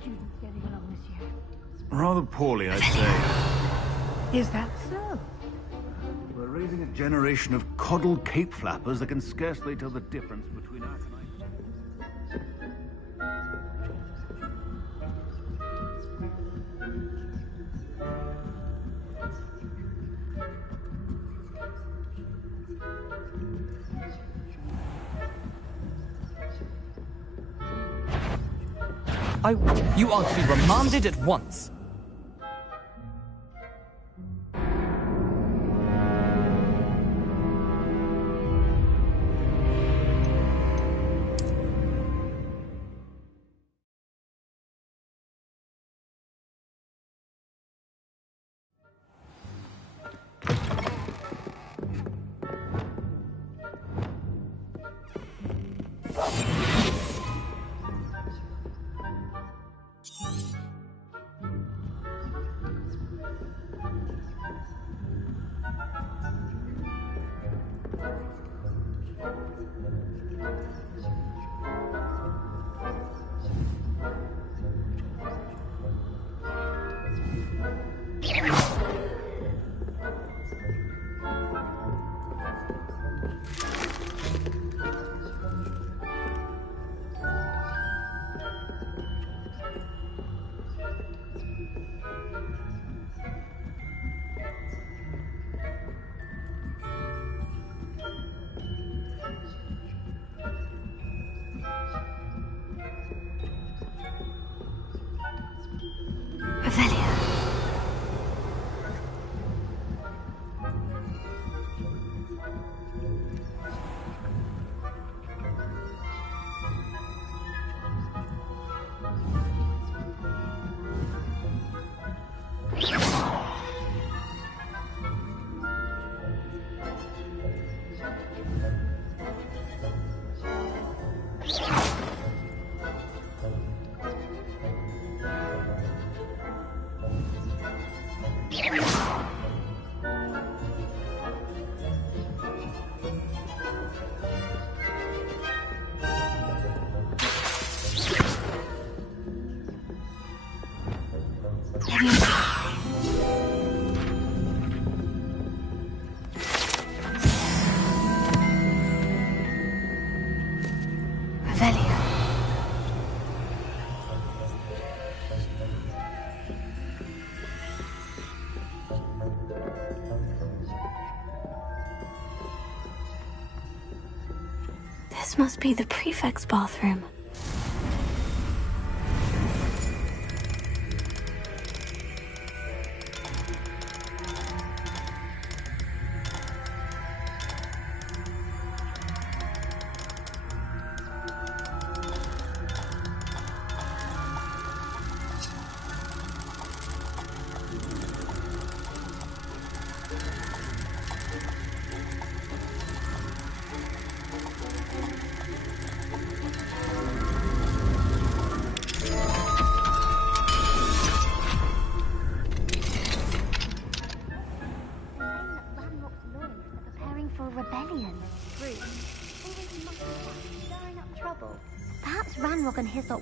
Students getting along this year? Rather poorly, I'd say. Is that so? We're raising a generation of coddled cape flappers that can scarcely tell the difference between us and You are to be remanded at once. This must be the prefect's bathroom.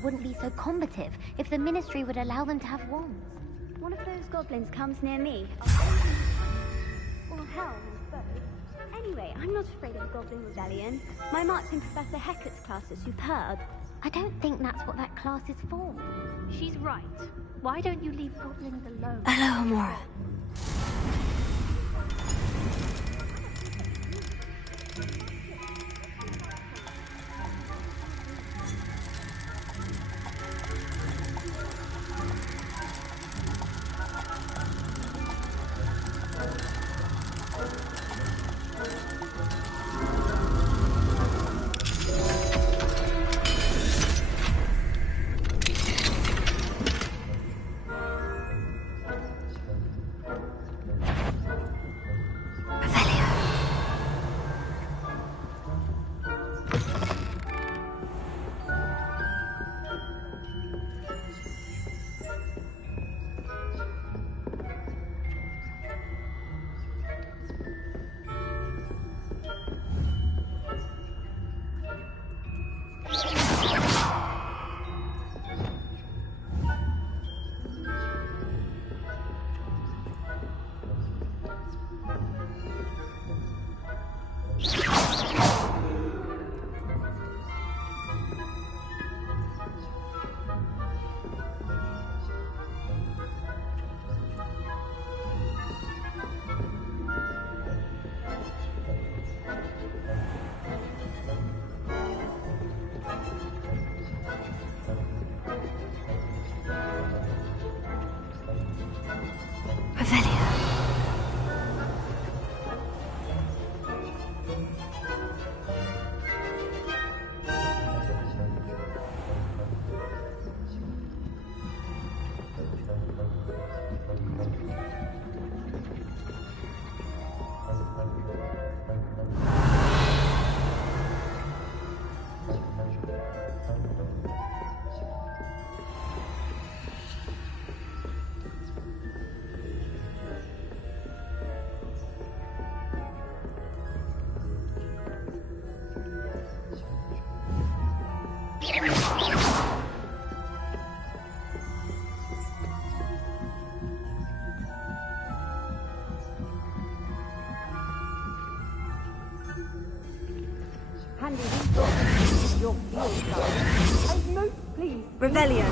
Wouldn't be so combative if the Ministry would allow them to have wands. One of those goblins comes near me, or hell, both. Anyway, I'm not afraid of a goblin rebellion. My marks in Professor Hecat's class are superb. I don't think that's what that class is for. She's right. Why don't you leave goblins alone? Hello, Amora. Revelio.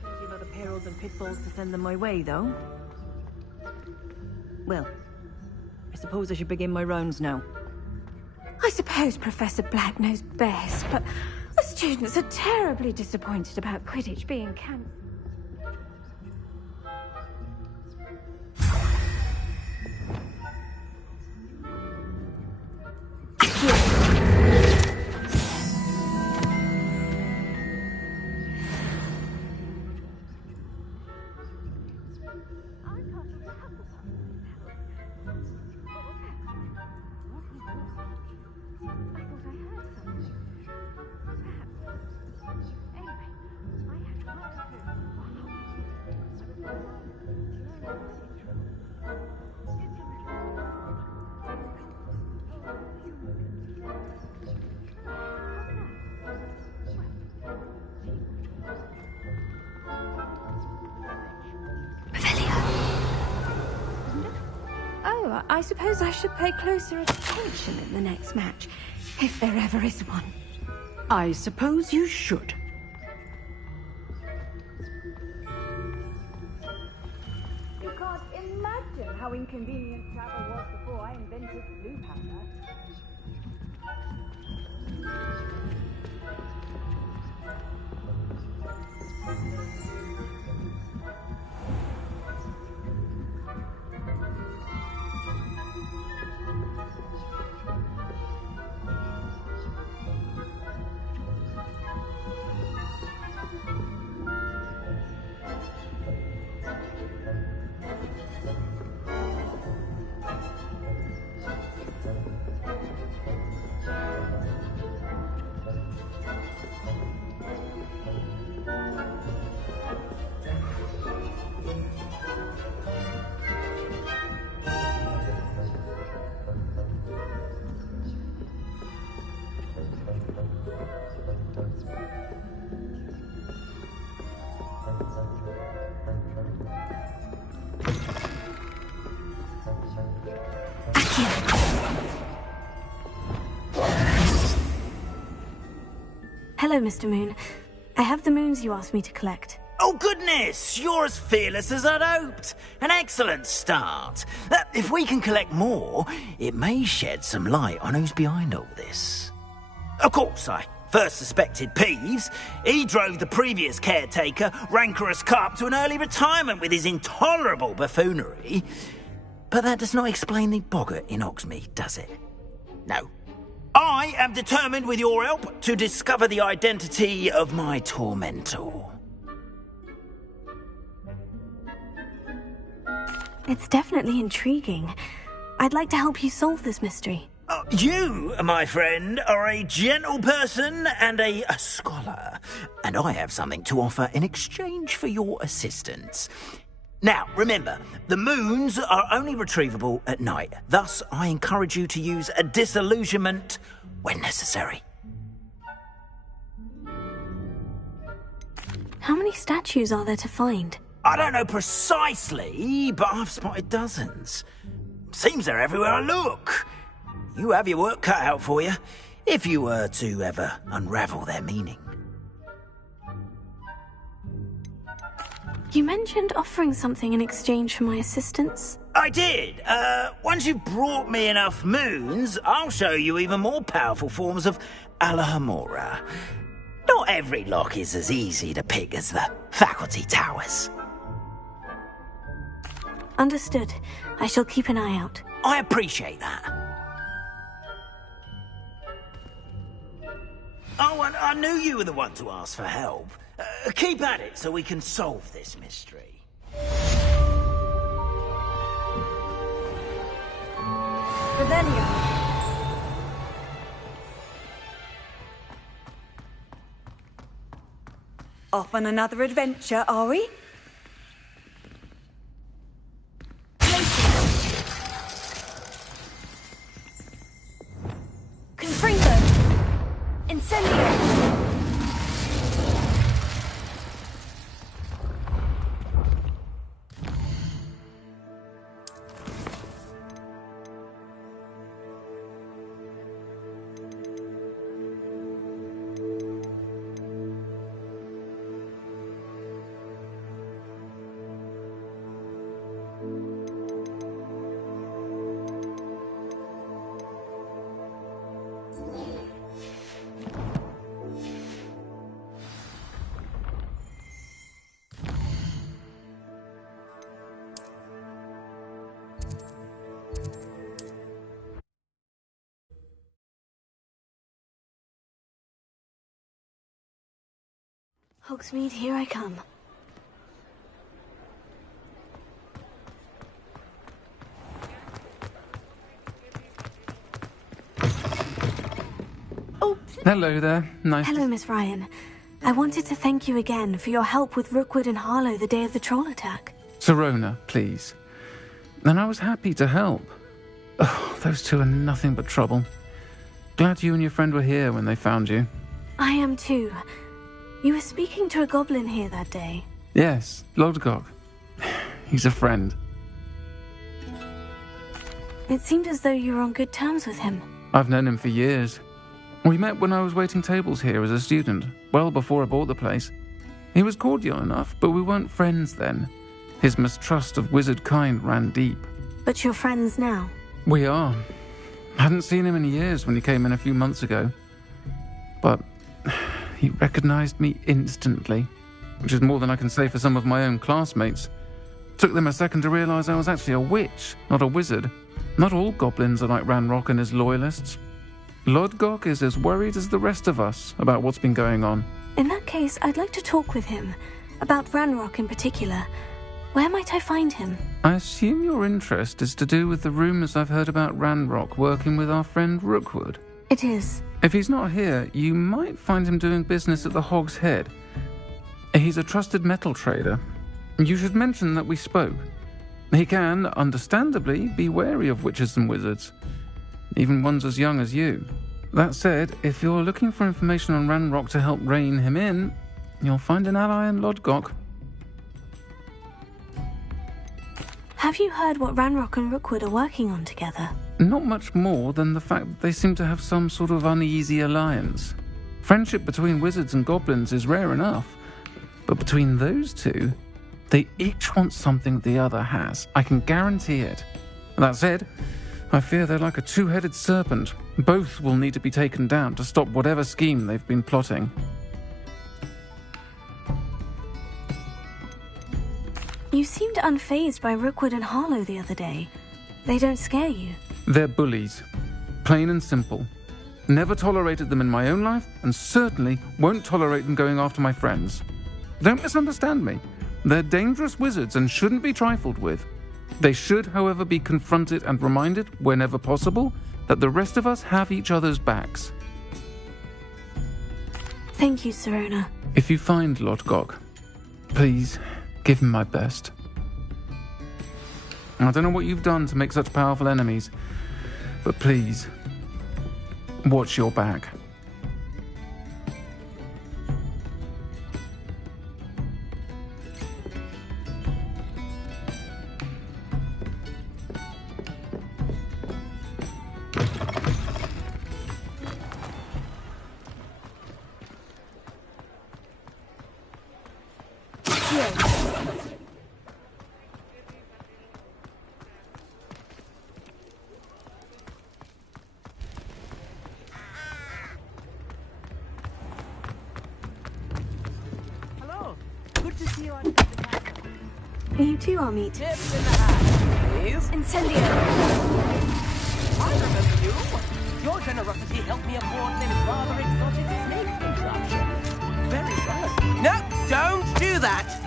Plenty of other perils and pitfalls to send them my way, though. Well, I suppose I should begin my rounds now. I suppose Professor Black knows best, but the students are terribly disappointed about Quidditch being cancelled. I suppose I should pay closer attention in the next match, if there ever is one. I suppose you should. You can't imagine how inconvenient travel was before I invented blue powder. Hello, Mr. Moon. I have the moons you asked me to collect. Oh, goodness! You're as fearless as I'd hoped. An excellent start. If we can collect more, it may shed some light on who's behind all this. Of course, I first suspected Peeves. He drove the previous caretaker, rancorous Carp, to an early retirement with his intolerable buffoonery. But that does not explain the boggart in Hogsmeade, does it? No. I am determined, with your help, to discover the identity of my tormentor. It's definitely intriguing. I'd like to help you solve this mystery. You, my friend, are a gentle person and a scholar, and I have something to offer in exchange for your assistance. Now, remember, the moons are only retrievable at night. Thus, I encourage you to use a disillusionment when necessary. How many statues are there to find? I don't know precisely, but I've spotted dozens. Seems they're everywhere I look. You have your work cut out for you, if you were to ever unravel their meaning. You mentioned offering something in exchange for my assistance? I did. Once you've brought me enough moons, I'll show you even more powerful forms of Alohomora. Not every lock is as easy to pick as the faculty towers. Understood. I shall keep an eye out. I appreciate that. Oh, and I knew you were the one to ask for help. Keep at it so we can solve this mystery. Revelio. Off on another adventure, are we? Confringo! Incendio! Hogsmeade, here I come. Oh, hello there. Nice. Hello, Miss Ryan. I wanted to thank you again for your help with Rookwood and Harlow the day of the troll attack. Sirona, please. And I was happy to help. Oh, those two are nothing but trouble. Glad you and your friend were here when they found you. I am too. You were speaking to a goblin here that day. Yes, Lodgok. He's a friend. It seemed as though you were on good terms with him. I've known him for years. We met when I was waiting tables here as a student, well before I bought the place. He was cordial enough, but we weren't friends then. His mistrust of wizard kind ran deep. But you're friends now? We are. Hadn't seen him in years when he came in a few months ago. But he recognized me instantly, which is more than I can say for some of my own classmates. Took them a second to realize I was actually a witch, not a wizard. Not all goblins are like Ranrock and his loyalists. Lodgok is as worried as the rest of us about what's been going on. In that case, I'd like to talk with him. About Ranrock in particular. Where might I find him? I assume your interest is to do with the rumors I've heard about Ranrock working with our friend Rookwood. It is. If he's not here, you might find him doing business at the Hog's Head. He's a trusted metal trader. You should mention that we spoke. He can, understandably, be wary of witches and wizards, even ones as young as you. That said, if you're looking for information on Ranrock to help rein him in, you'll find an ally in Lodgok. Have you heard what Ranrock and Rookwood are working on together? Not much more than the fact that they seem to have some sort of uneasy alliance. Friendship between wizards and goblins is rare enough, but between those two, they each want something the other has. I can guarantee it. That said, I fear they're like a two-headed serpent. Both will need to be taken down to stop whatever scheme they've been plotting. You seemed unfazed by Rookwood and Harlow the other day. They don't scare you. They're bullies. Plain and simple. Never tolerated them in my own life, and certainly won't tolerate them going after my friends. Don't misunderstand me. They're dangerous wizards and shouldn't be trifled with. They should, however, be confronted and reminded, whenever possible, that the rest of us have each other's backs. Thank you, Sirona. If you find Lodgok, please give him my best. I don't know what you've done to make such powerful enemies, but please, watch your back. You too, Amit. Tips in the hat, please. Incendio. I remember you. Your generosity helped me afford this rather exotic snake contraption. Very good. No, don't do that.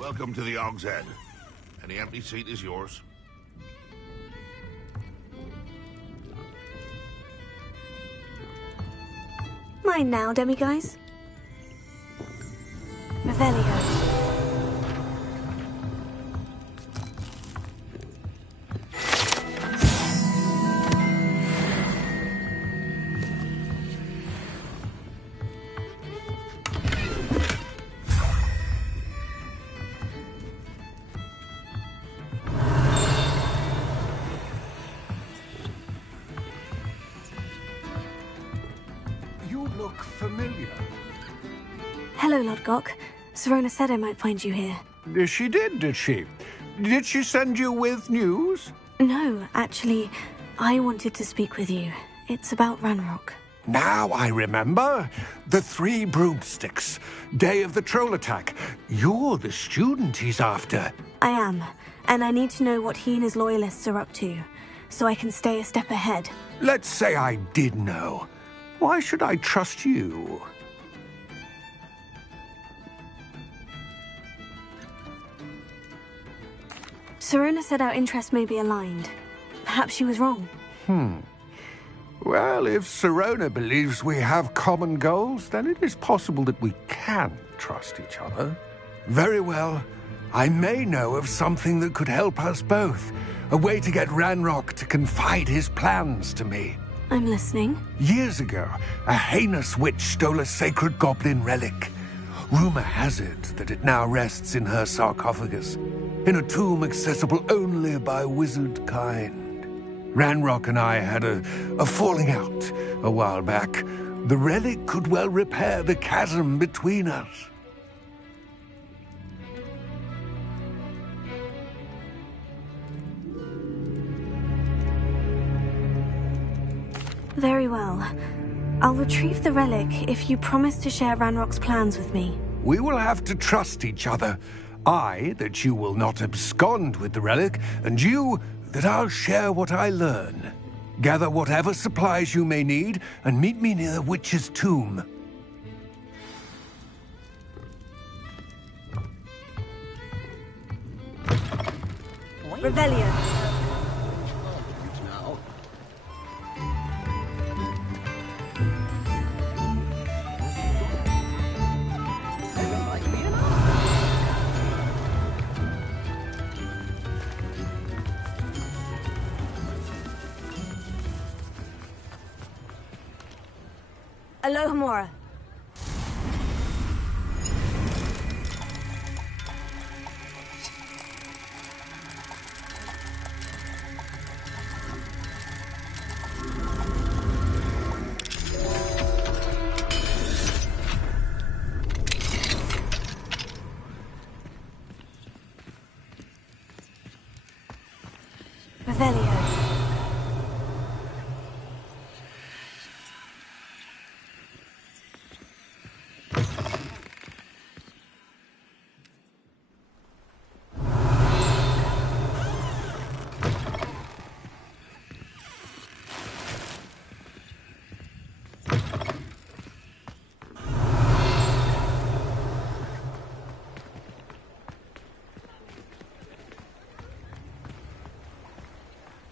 Welcome to the Hog's Head. Any empty seat is yours. Mine now, demiguise. Revelio. Hello, Lodgok. Sirona said I might find you here. She did she? Did she send you with news? No, actually, I wanted to speak with you. It's about Ranrock. Now I remember. The 3 broomsticks. Day of the troll attack. You're the student he's after. I am, and I need to know what he and his loyalists are up to, so I can stay a step ahead. Let's say I did know. Why should I trust you? Sirona said our interests may be aligned. Perhaps she was wrong. Well, if Sirona believes we have common goals, then it is possible that we can trust each other. Very well. I may know of something that could help us both. A way to get Ranrock to confide his plans to me. I'm listening. Years ago, a heinous witch stole a sacred goblin relic. Rumor has it that it now rests in her sarcophagus, in a tomb accessible only by wizard kind. Ranrock and I had a falling out a while back. The relic could well repair the chasm between us. Very well. I'll retrieve the relic if you promise to share Ranrock's plans with me. We will have to trust each other. I, that you will not abscond with the relic, and you, that I'll share what I learn. Gather whatever supplies you may need, and meet me near the witch's tomb. Revelio. Alohomora. Revelio.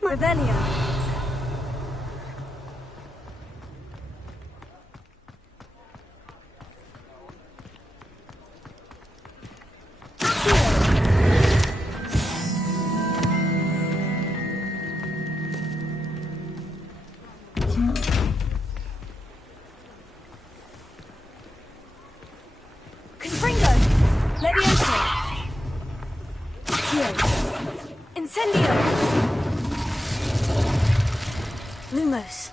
Revelio. Confringo! Levioso! Incendio! Lumos.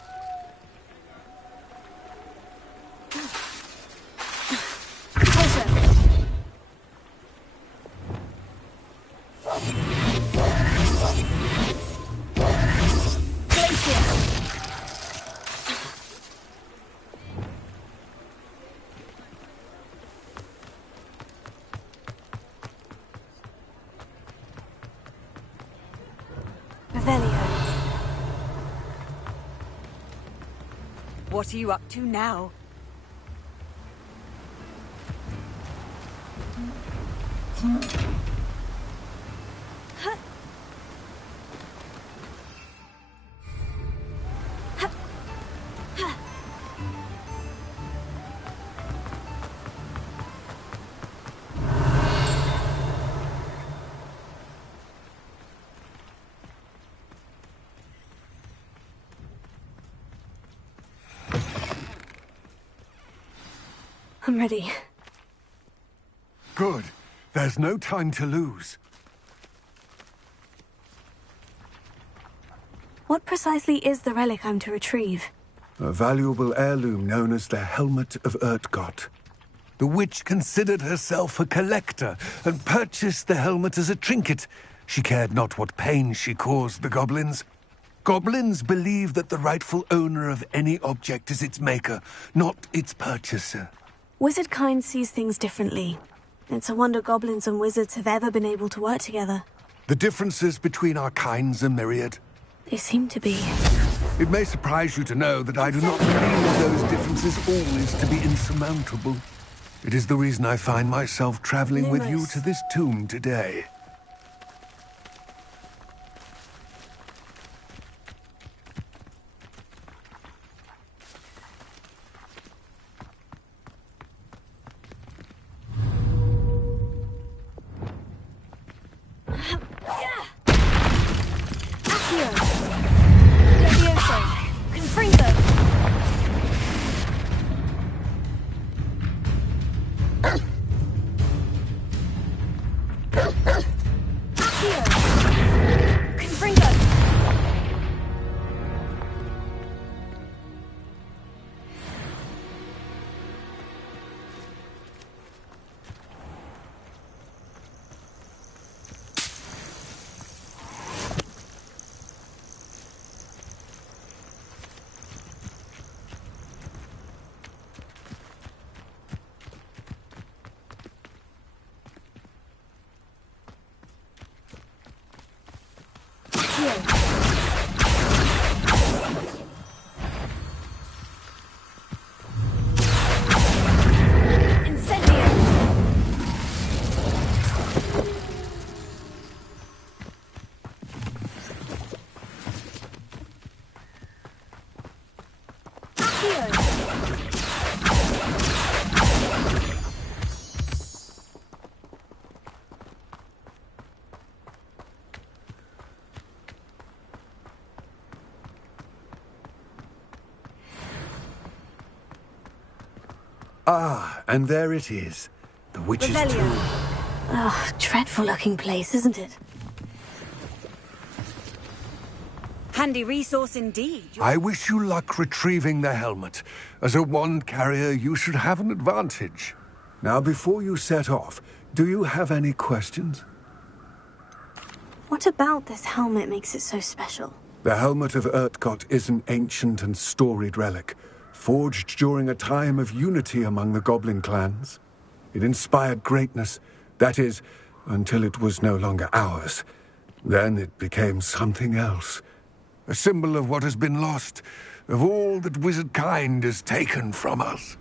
What are you up to now? I'm ready. Good. There's no time to lose. What precisely is the relic I'm to retrieve? A valuable heirloom known as the Helmet of Urtgott. The witch considered herself a collector and purchased the helmet as a trinket. She cared not what pain she caused the goblins. Goblins believe that the rightful owner of any object is its maker, not its purchaser. Wizard kind sees things differently. It's a wonder goblins and wizards have ever been able to work together. The differences between our kinds are myriad. They seem to be. It may surprise you to know that I do not believe those differences always to be insurmountable. It is the reason I find myself traveling with you to this tomb today. Ah, and there it is. The witch's tomb. Ugh, dreadful looking place, isn't it? Handy resource indeed. I wish you luck retrieving the helmet. As a wand carrier, you should have an advantage. Now, before you set off, do you have any questions? What about this helmet makes it so special? The helmet of Urtkot is an ancient and storied relic, forged during a time of unity among the goblin clans. It inspired greatness, that is, until it was no longer ours. Then it became something else. A symbol of what has been lost, of all that wizard kind has taken from us.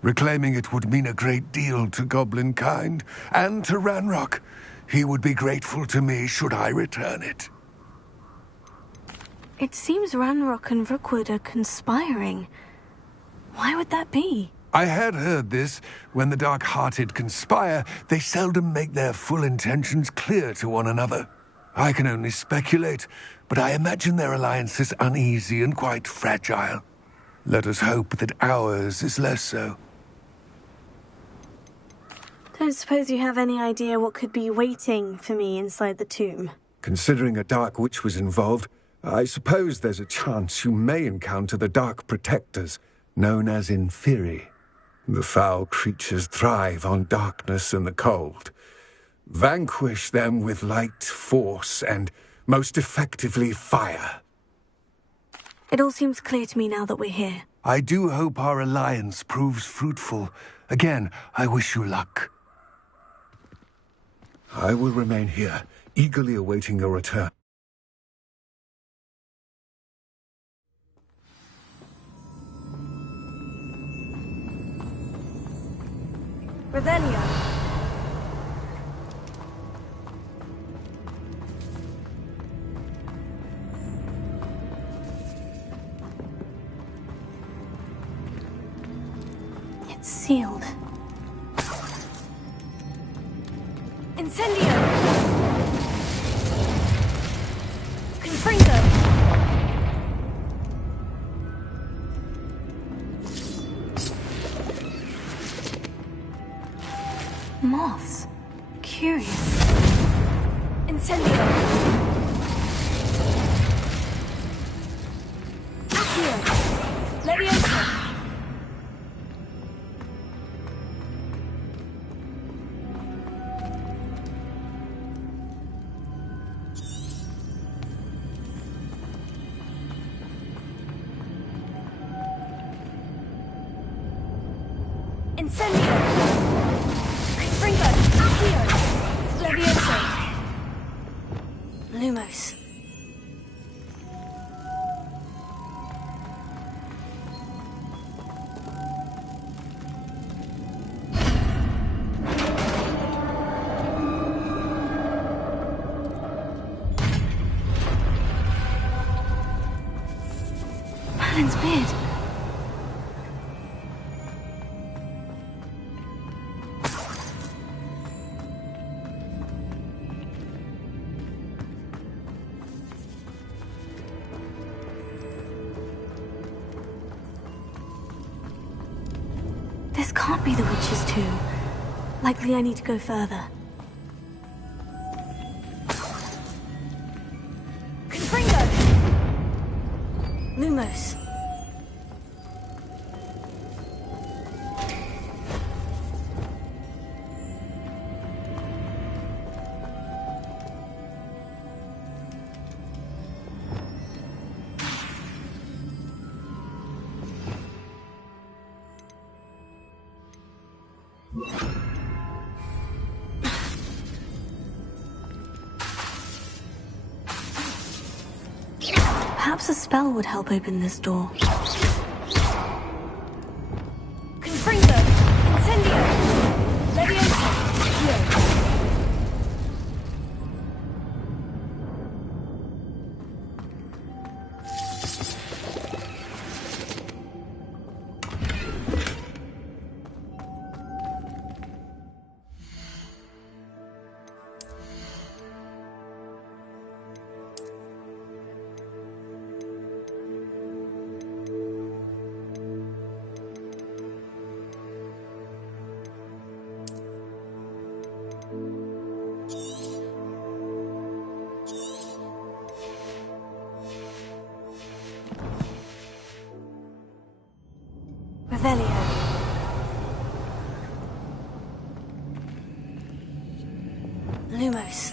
Reclaiming it would mean a great deal to goblin kind, and to Ranrock. He would be grateful to me should I return it. It seems Ranrock and Rookwood are conspiring. Why would that be? I had heard this. When the dark-hearted conspire, they seldom make their full intentions clear to one another. I can only speculate, but I imagine their alliance is uneasy and quite fragile. Let us hope that ours is less so. Don't suppose you have any idea what could be waiting for me inside the tomb? Considering a dark witch was involved, I suppose there's a chance you may encounter the Dark Protectors, known as Inferi. The foul creatures thrive on darkness and the cold. Vanquish them with light, force, and, most effectively, fire. It all seems clear to me now that we're here. I do hope our alliance proves fruitful. Again, I wish you luck. I will remain here, eagerly awaiting your return. Revelio. It's sealed. Incendio! Confringo! Moths. Curious. Incendio! Accio! Leviosa! Incendio! Confringo! Accio! Leviosa! Lumos. Merlin's beard. This can't be the witch's tomb. Likely I need to go further. Confringo! Lumos. Perhaps a spell would help open this door. Confringo! Incendio! Leviosa! Accio! Revelio. Lumos.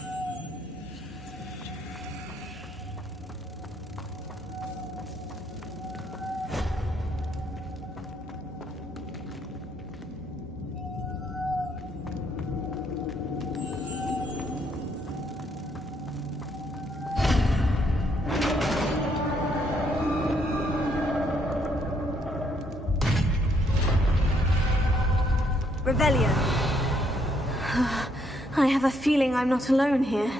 Revelio. I have a feeling I'm not alone here.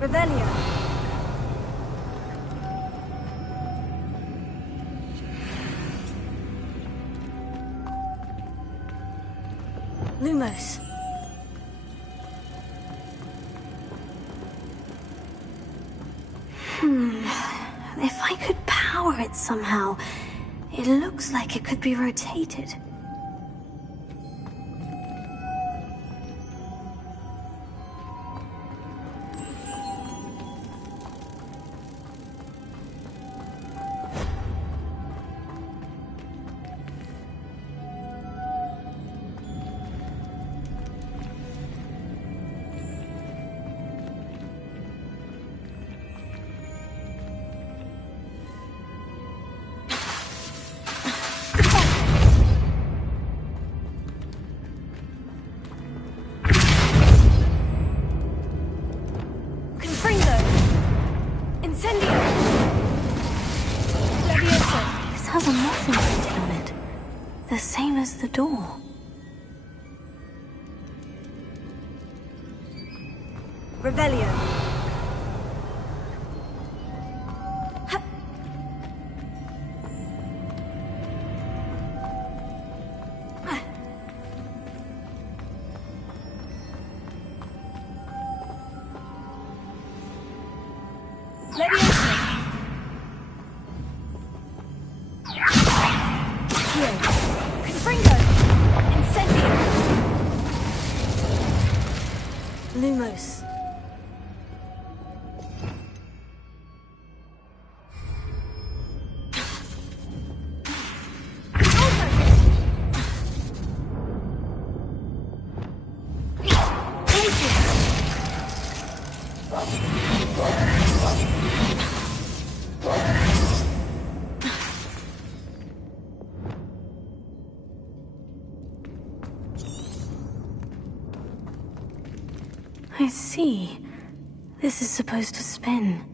Revelio. Lumos. If I could power it somehow, it looks like it could be rotated. The door. Revelio. Lumos. I see. This is supposed to spin.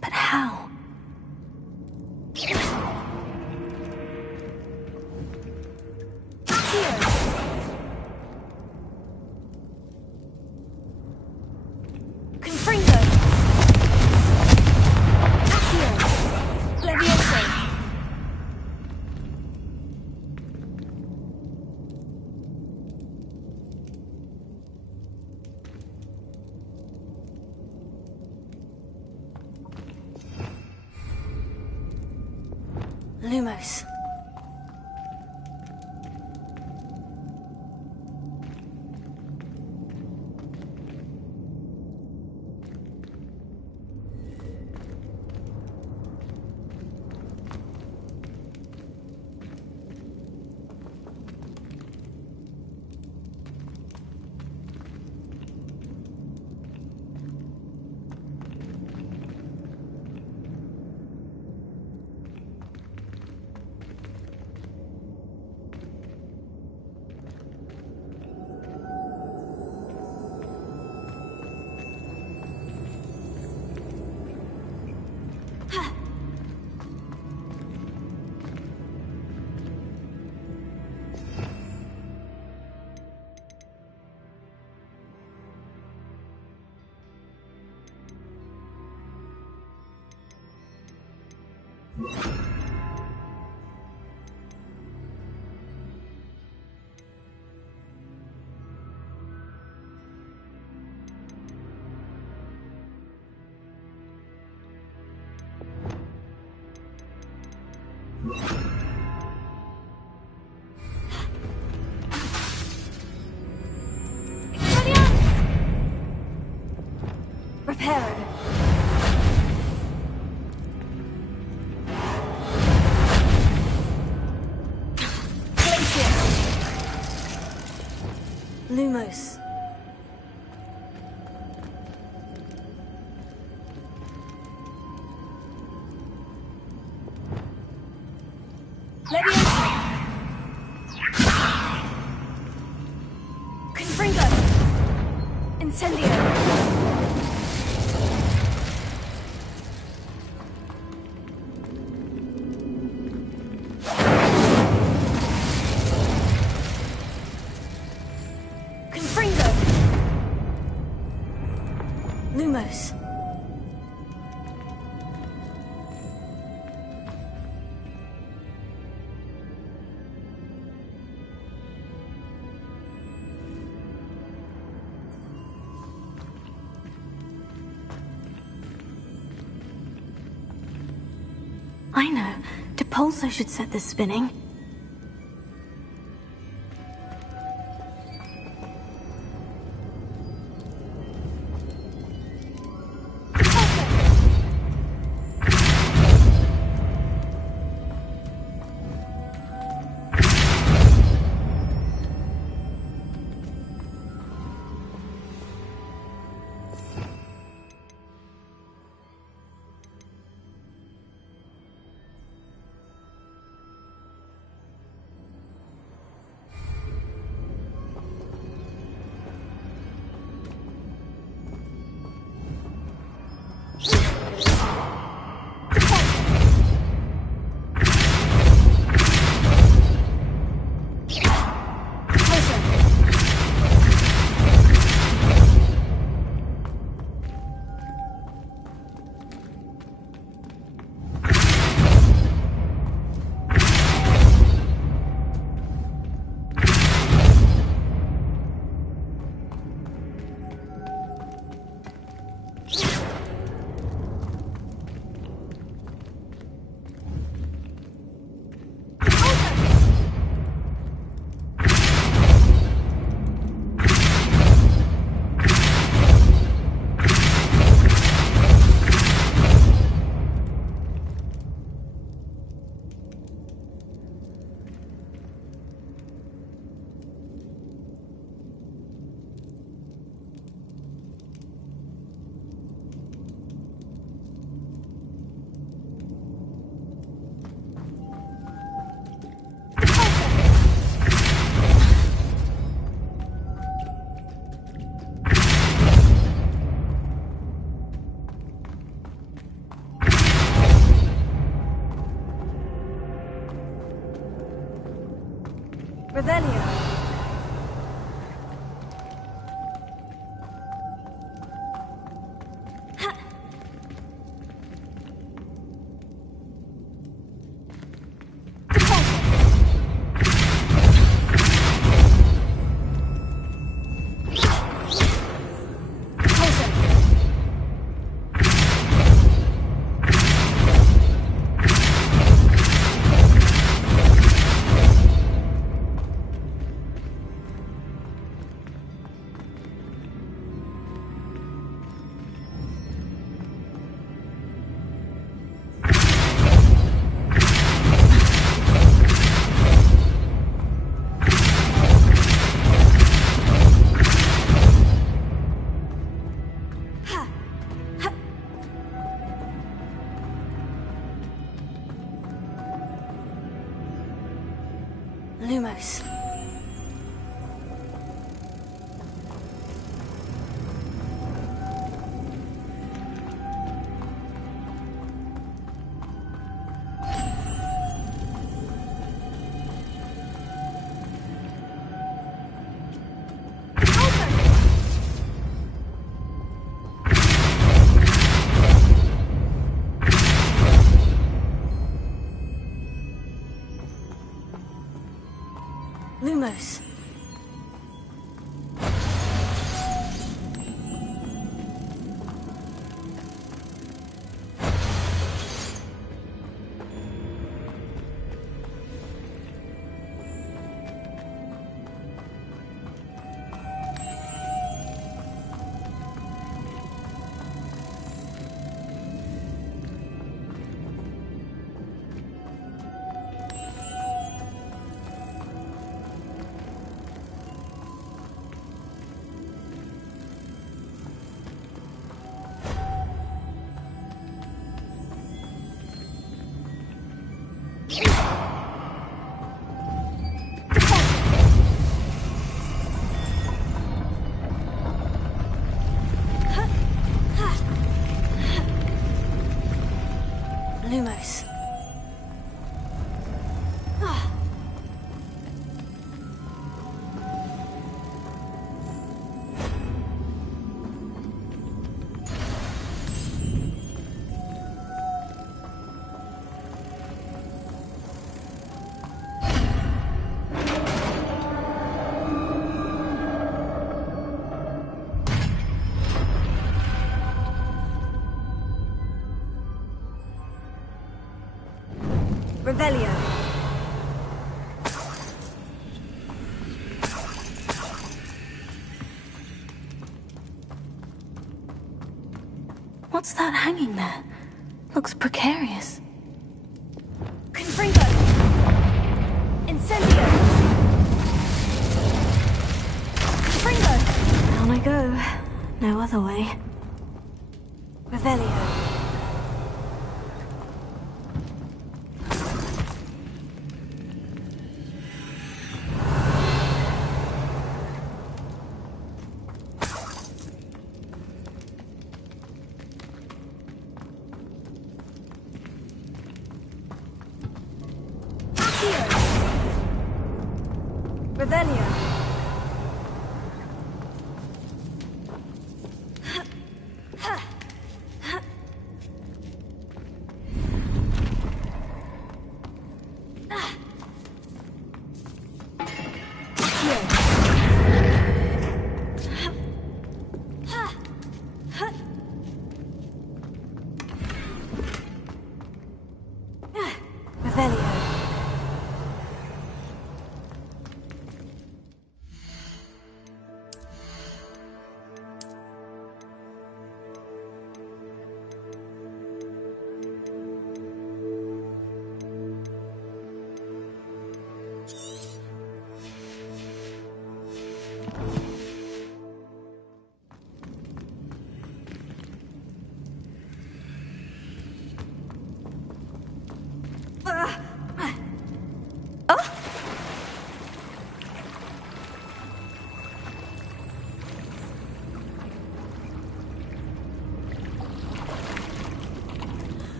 But how? Lumos. Repaired. Lumos. Leviosa. Confringo. Incendio. Lumos. I know. Depulso should set this spinning. Revelio. Lumos. Lumos. Lumos. Revelio. What's that hanging there? Looks precarious. Confringo! Incendio! Confringo! Down I go. No other way. Revelio. Revelio.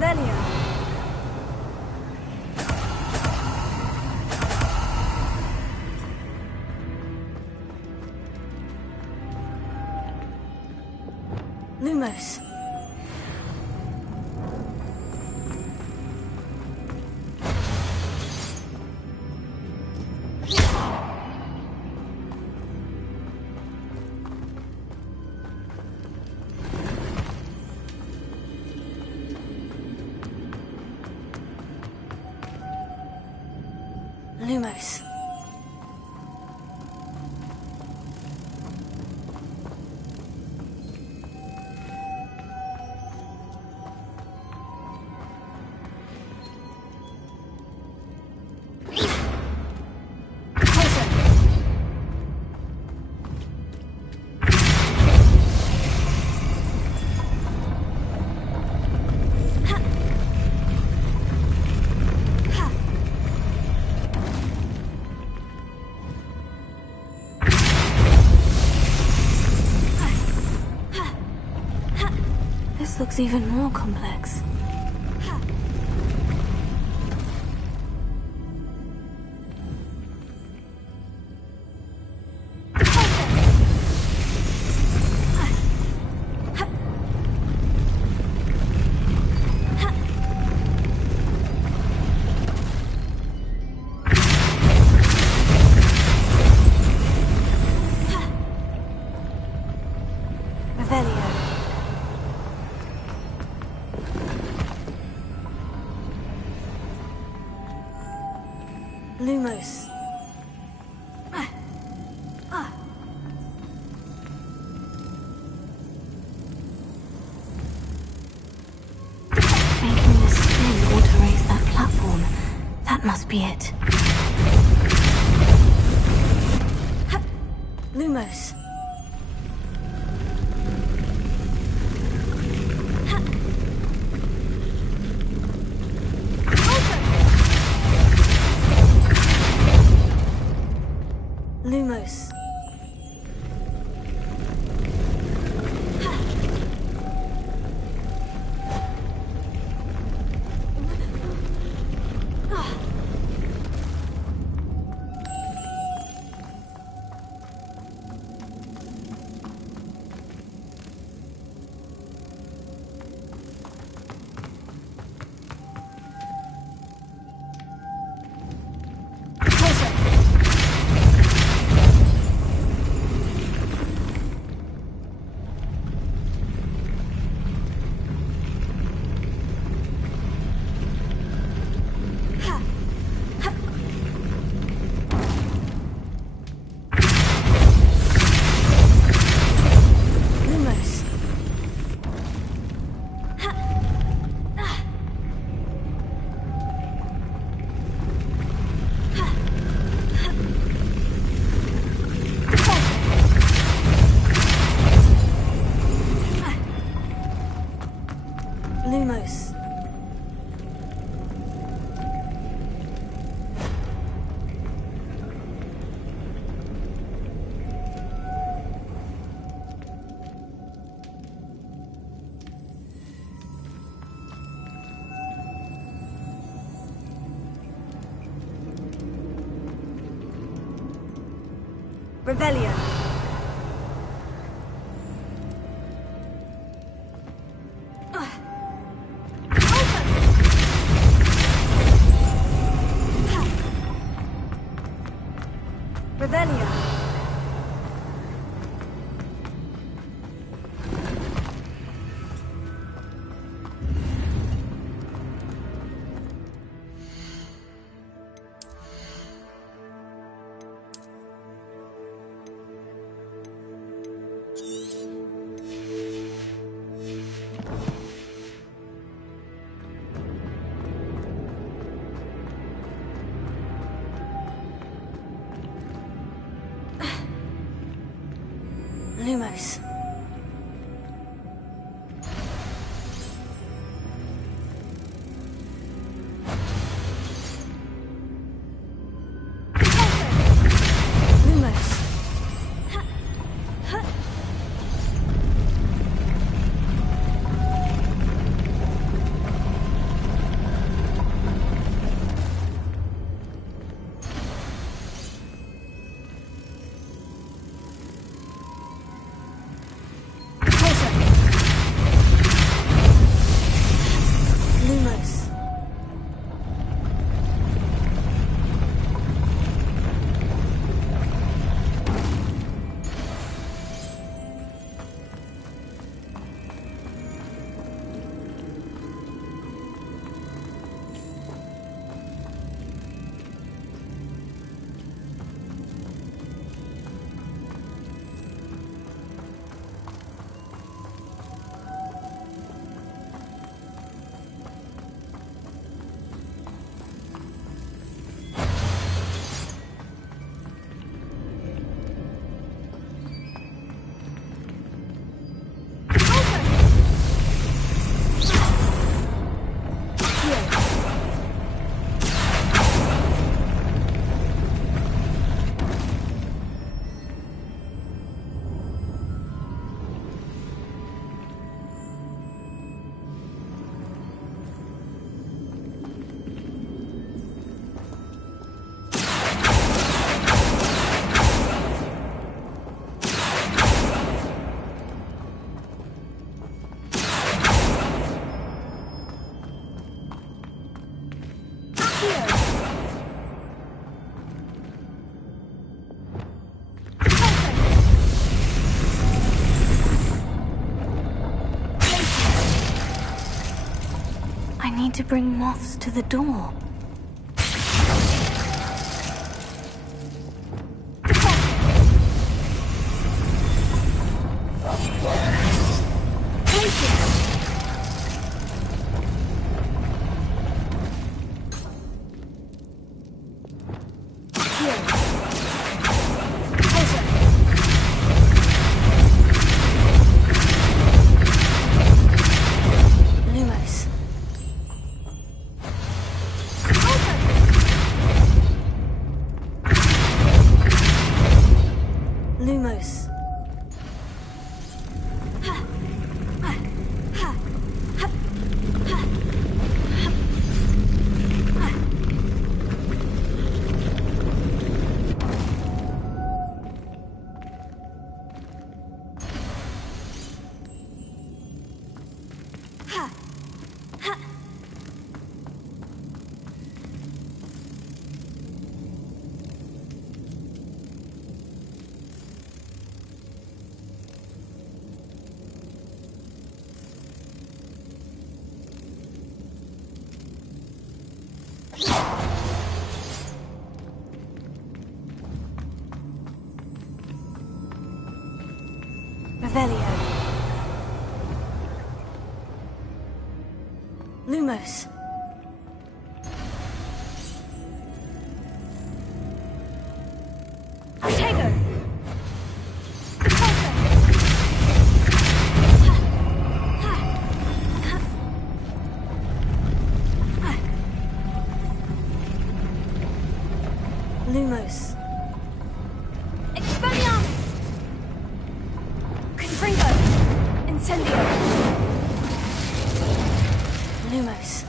Revelio. Lumos. Lumos. This looks even more complex. Lumos. Making the spin ought to raise that platform. That must be it. Lumos. Lumos. Lumos. Revelio. Revelio. Lumos. Lumos. to bring moths to the door. Lumos. Tego. Lumos. Expelliarmus. Confringo. Incendio. Lumos.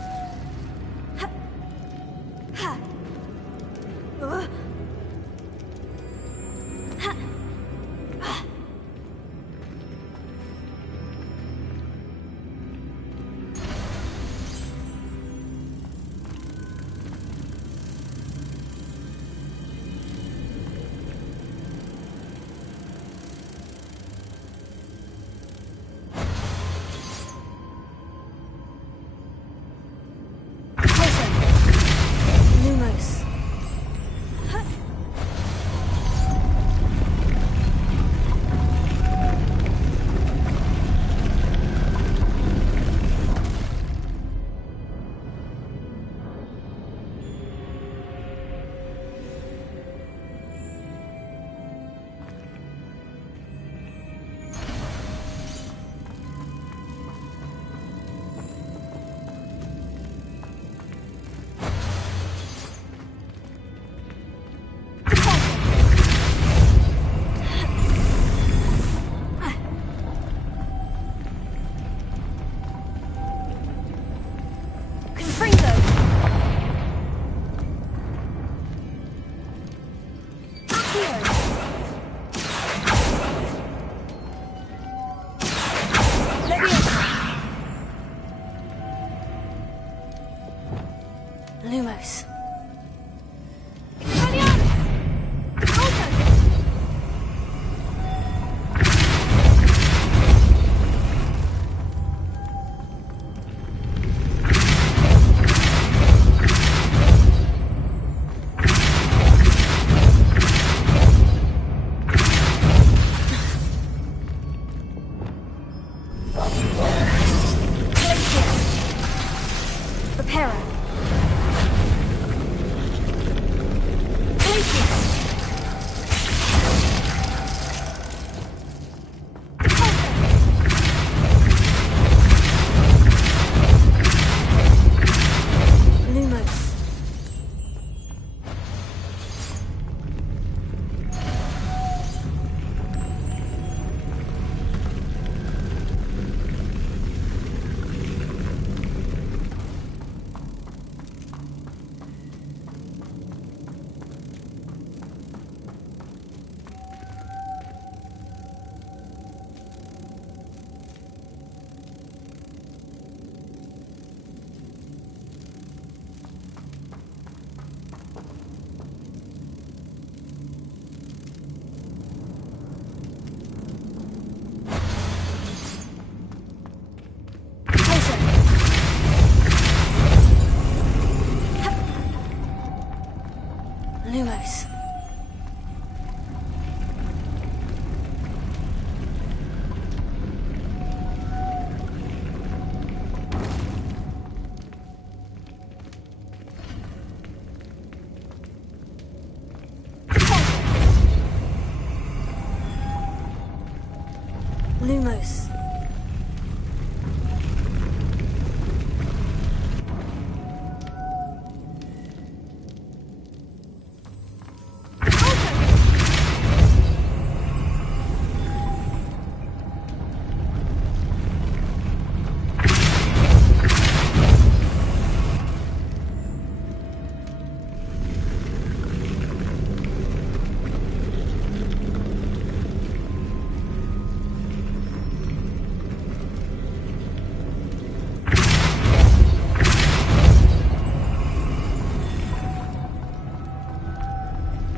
Lumos.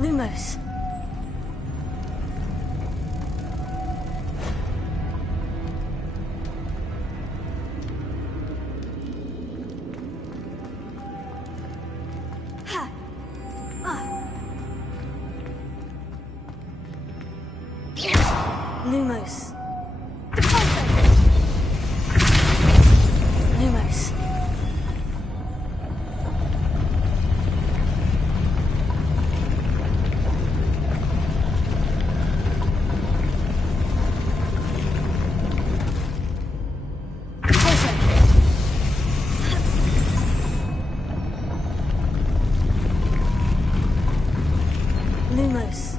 Lumos. Lumos. Lumos. Lumos. Lumos.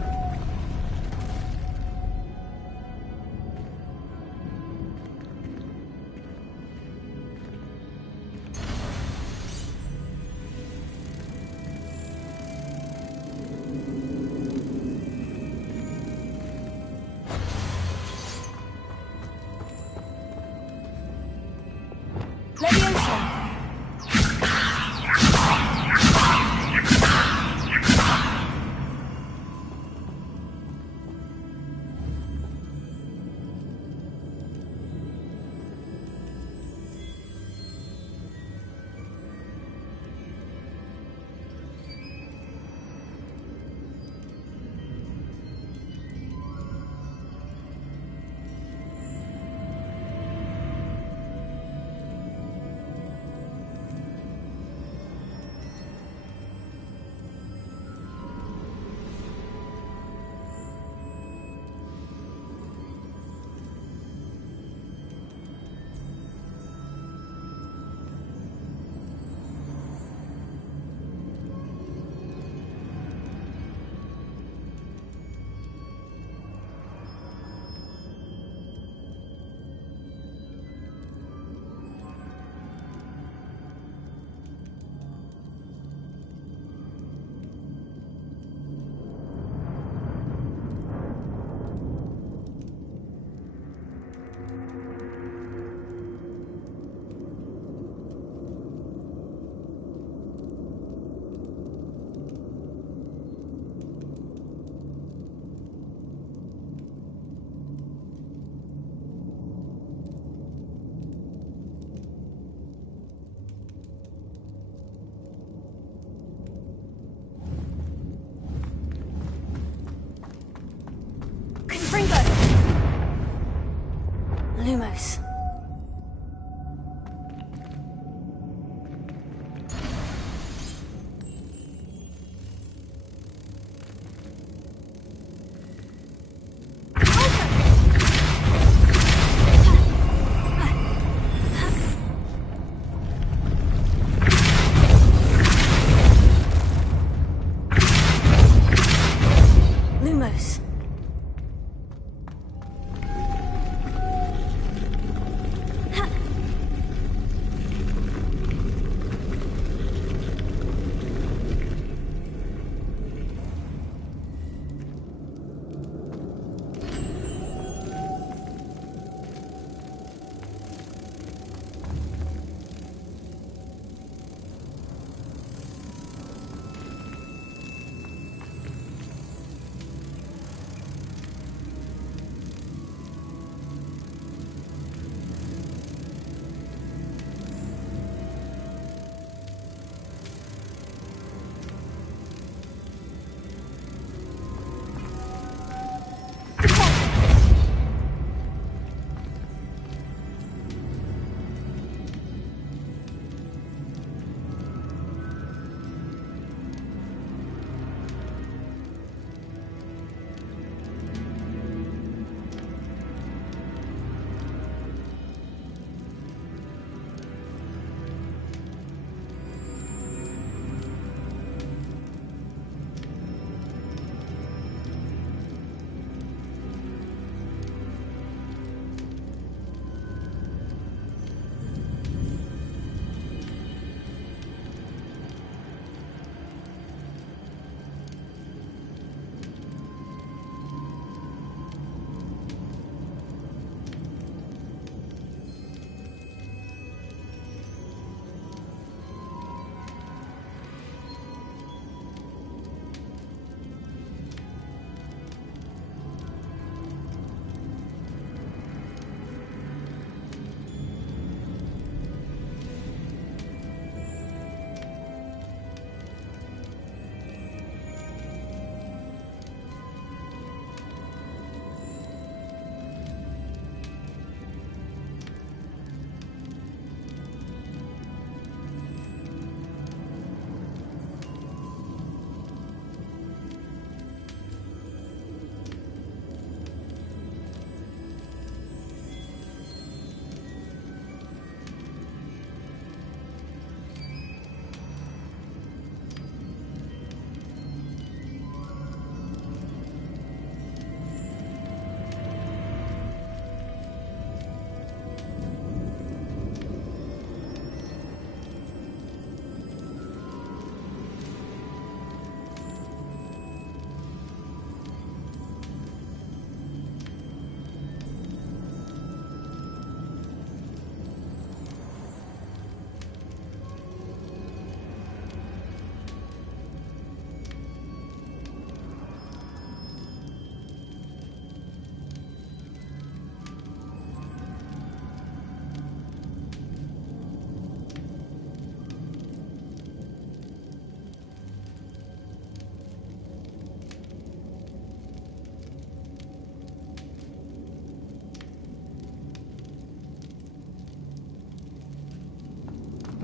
Lumos.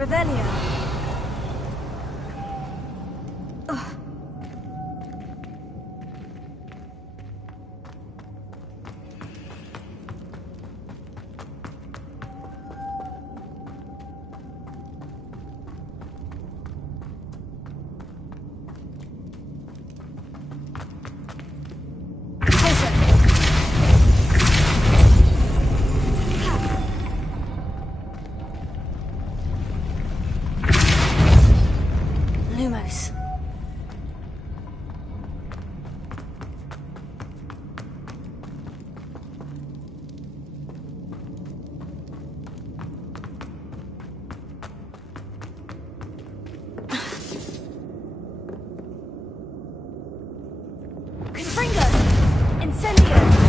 Revelio. Lumos. Confringo! Incendio!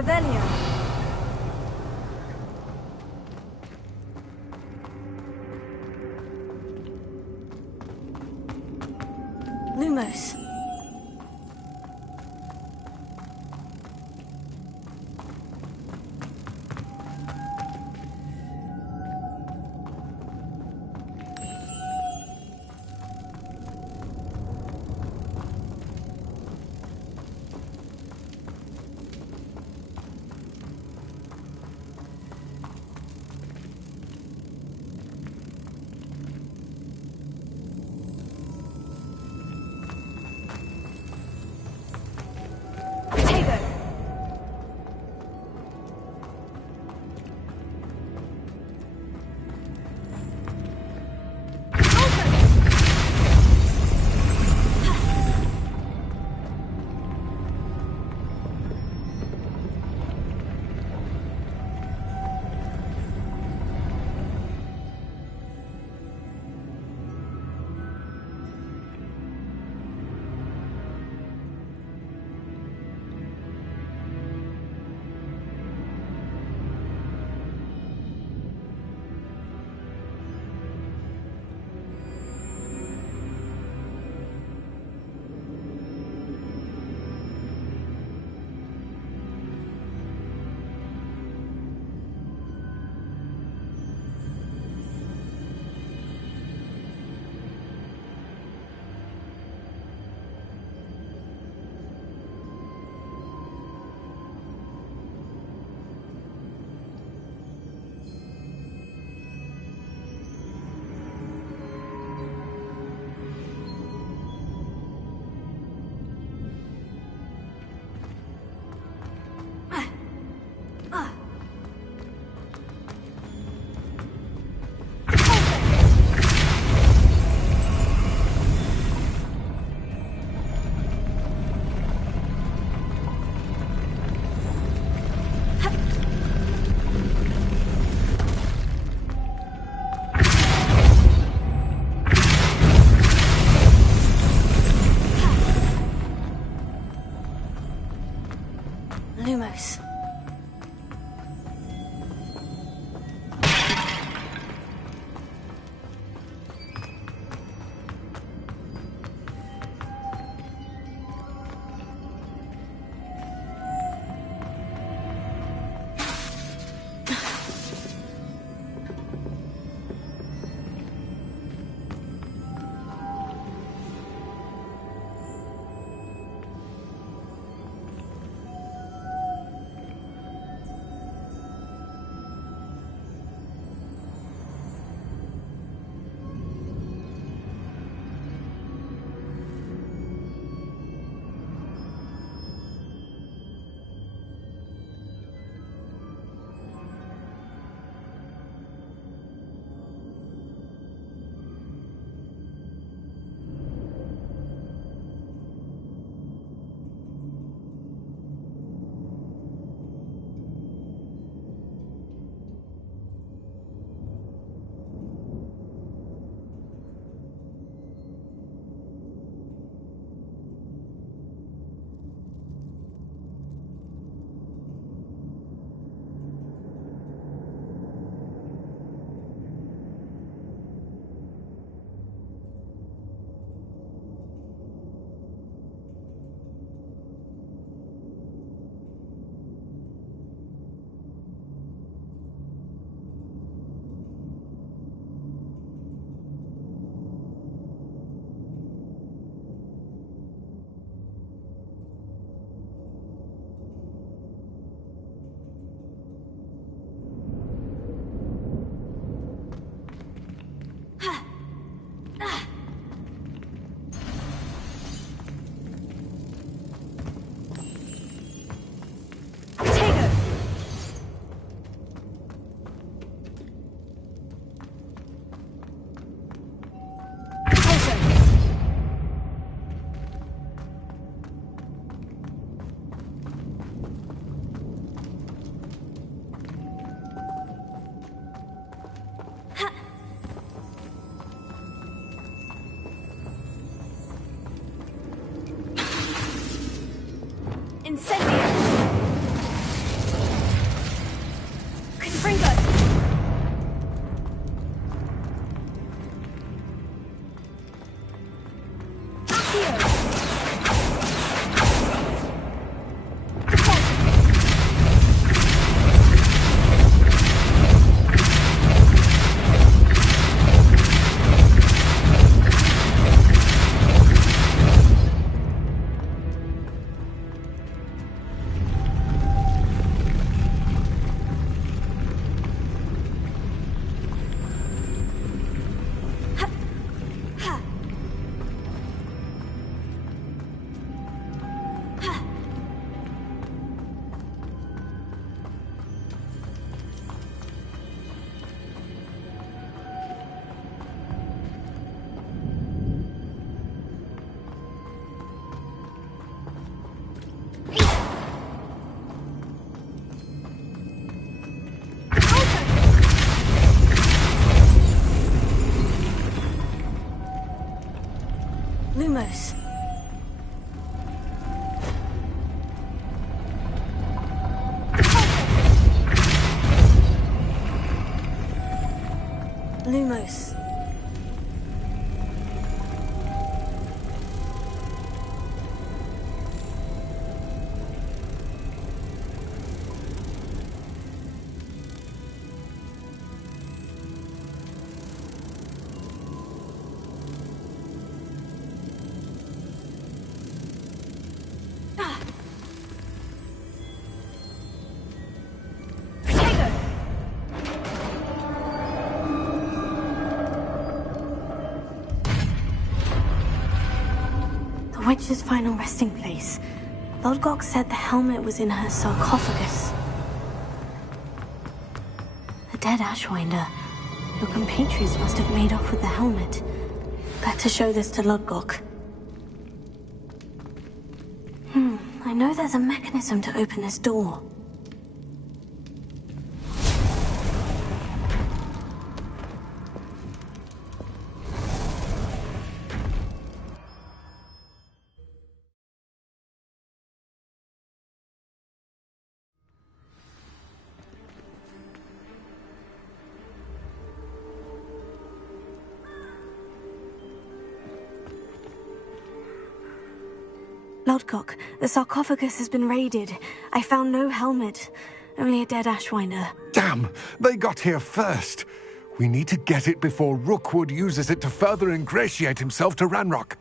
Revelio. Lumos. Incendio! Confringo! Lumos. Lumos. The witch's final resting place. Lodgok said the helmet was in her sarcophagus. The dead Ashwinder. Your compatriots must have made off with the helmet. Better show this to Lodgok. I know there's a mechanism to open this door. Lodgok, the sarcophagus has been raided. I found no helmet, only a dead Ashwinder. Damn! They got here first. We need to get it before Rookwood uses it to further ingratiate himself to Ranrock.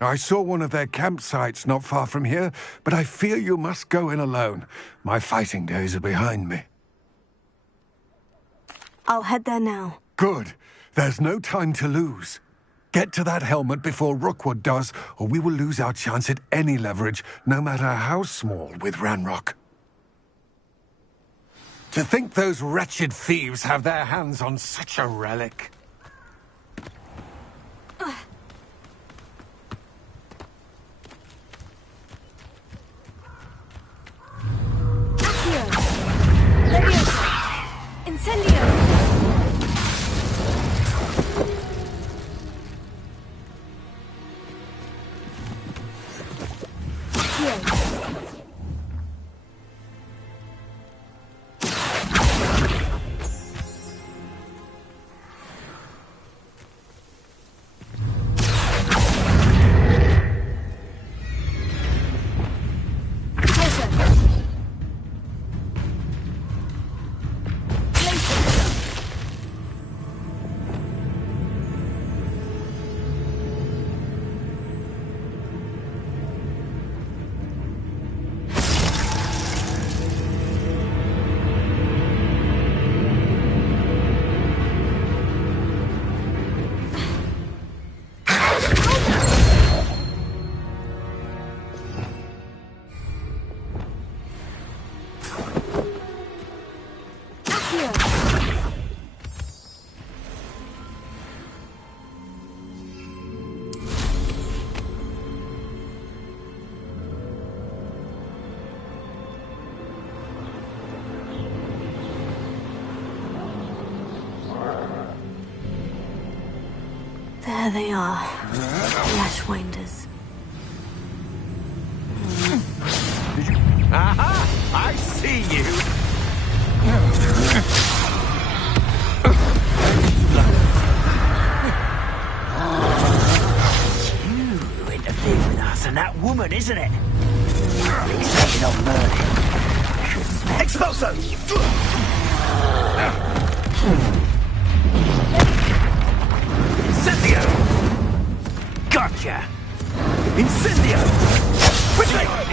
I saw one of their campsites not far from here, but I fear you must go in alone. My fighting days are behind me. I'll head there now. Good. There's no time to lose. Get to that helmet before Rookwood does, or we will lose our chance at any leverage, no matter how small, with Ranrock. To think those wretched thieves have their hands on such a relic. Accio! Leviosa! Incendio! There they are, the Ashwinders. Aha! I see you! You interfere with us and that woman, isn't it? He's taking on Merlin. Expulso! Incendio! Gotcha! Incendio! Quickly!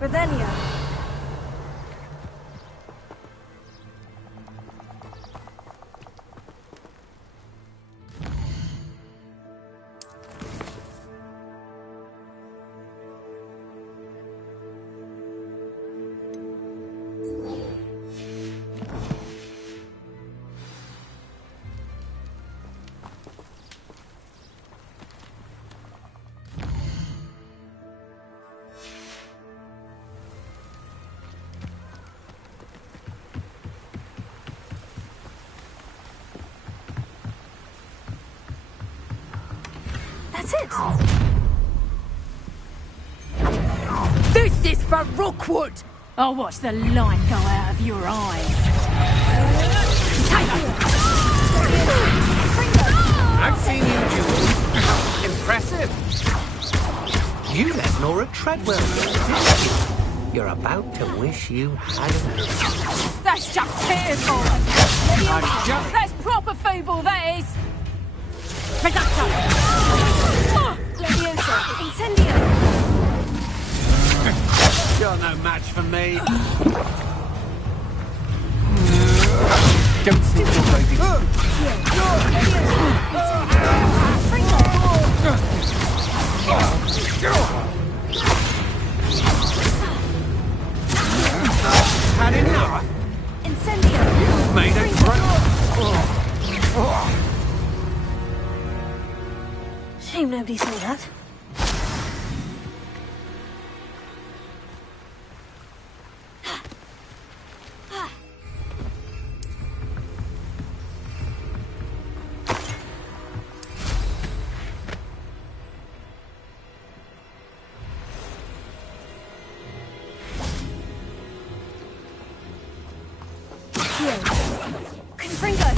Revelio. That's it. This is for Rookwood! I'll watch the light go out of your eyes. I've seen you duel. Impressive. You let Laura Treadwell go, didn't you? You're about to wish you hadn't. That's just pitiful! That's proper feeble, that is! Leviosa. Incendio. You're no match for me. Don't sit your lady. Had enough? Incendio. You've made a Shame nobody saw that. Confringo.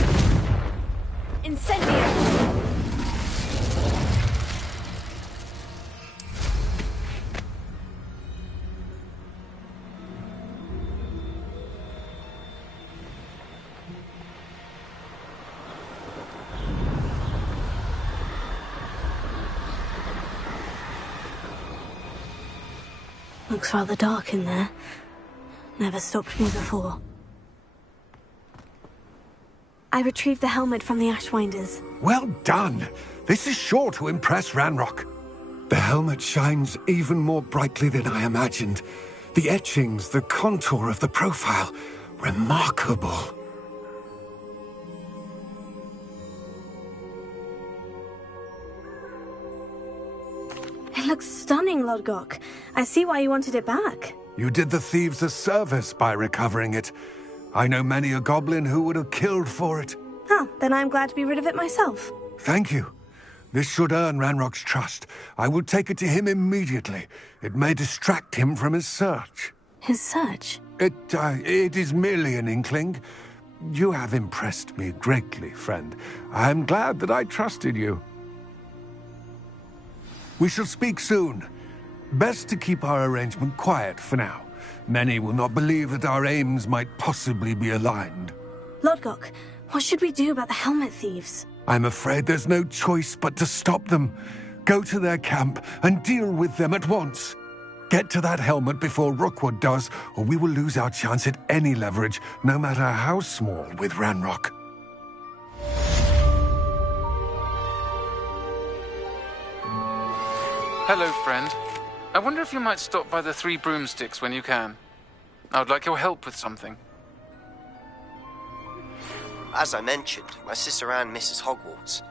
Incendio. Looks rather dark in there. Never stopped me before. I retrieved the helmet from the Ashwinders. Well done! This is sure to impress Ranrock. The helmet shines even more brightly than I imagined. The etchings, the contour of the profile. Remarkable. It looks stunning, Lodgok. I see why you wanted it back. You did the thieves a service by recovering it. I know many a goblin who would have killed for it. Ah, then I'm glad to be rid of it myself. Thank you. This should earn Ranrock's trust. I will take it to him immediately. It may distract him from his search. His search? It is merely an inkling. You have impressed me greatly, friend. I am glad that I trusted you. We shall speak soon. Best to keep our arrangement quiet for now. Many will not believe that our aims might possibly be aligned. Lodgok, what should we do about the helmet thieves? I'm afraid there's no choice but to stop them. Go to their camp and deal with them at once. Get to that helmet before Rookwood does, or we will lose our chance at any leverage, no matter how small, with Ranrock. Hello, friend. I wonder if you might stop by the Three Broomsticks when you can. I would like your help with something. As I mentioned, my sister Anne misses Hogwarts.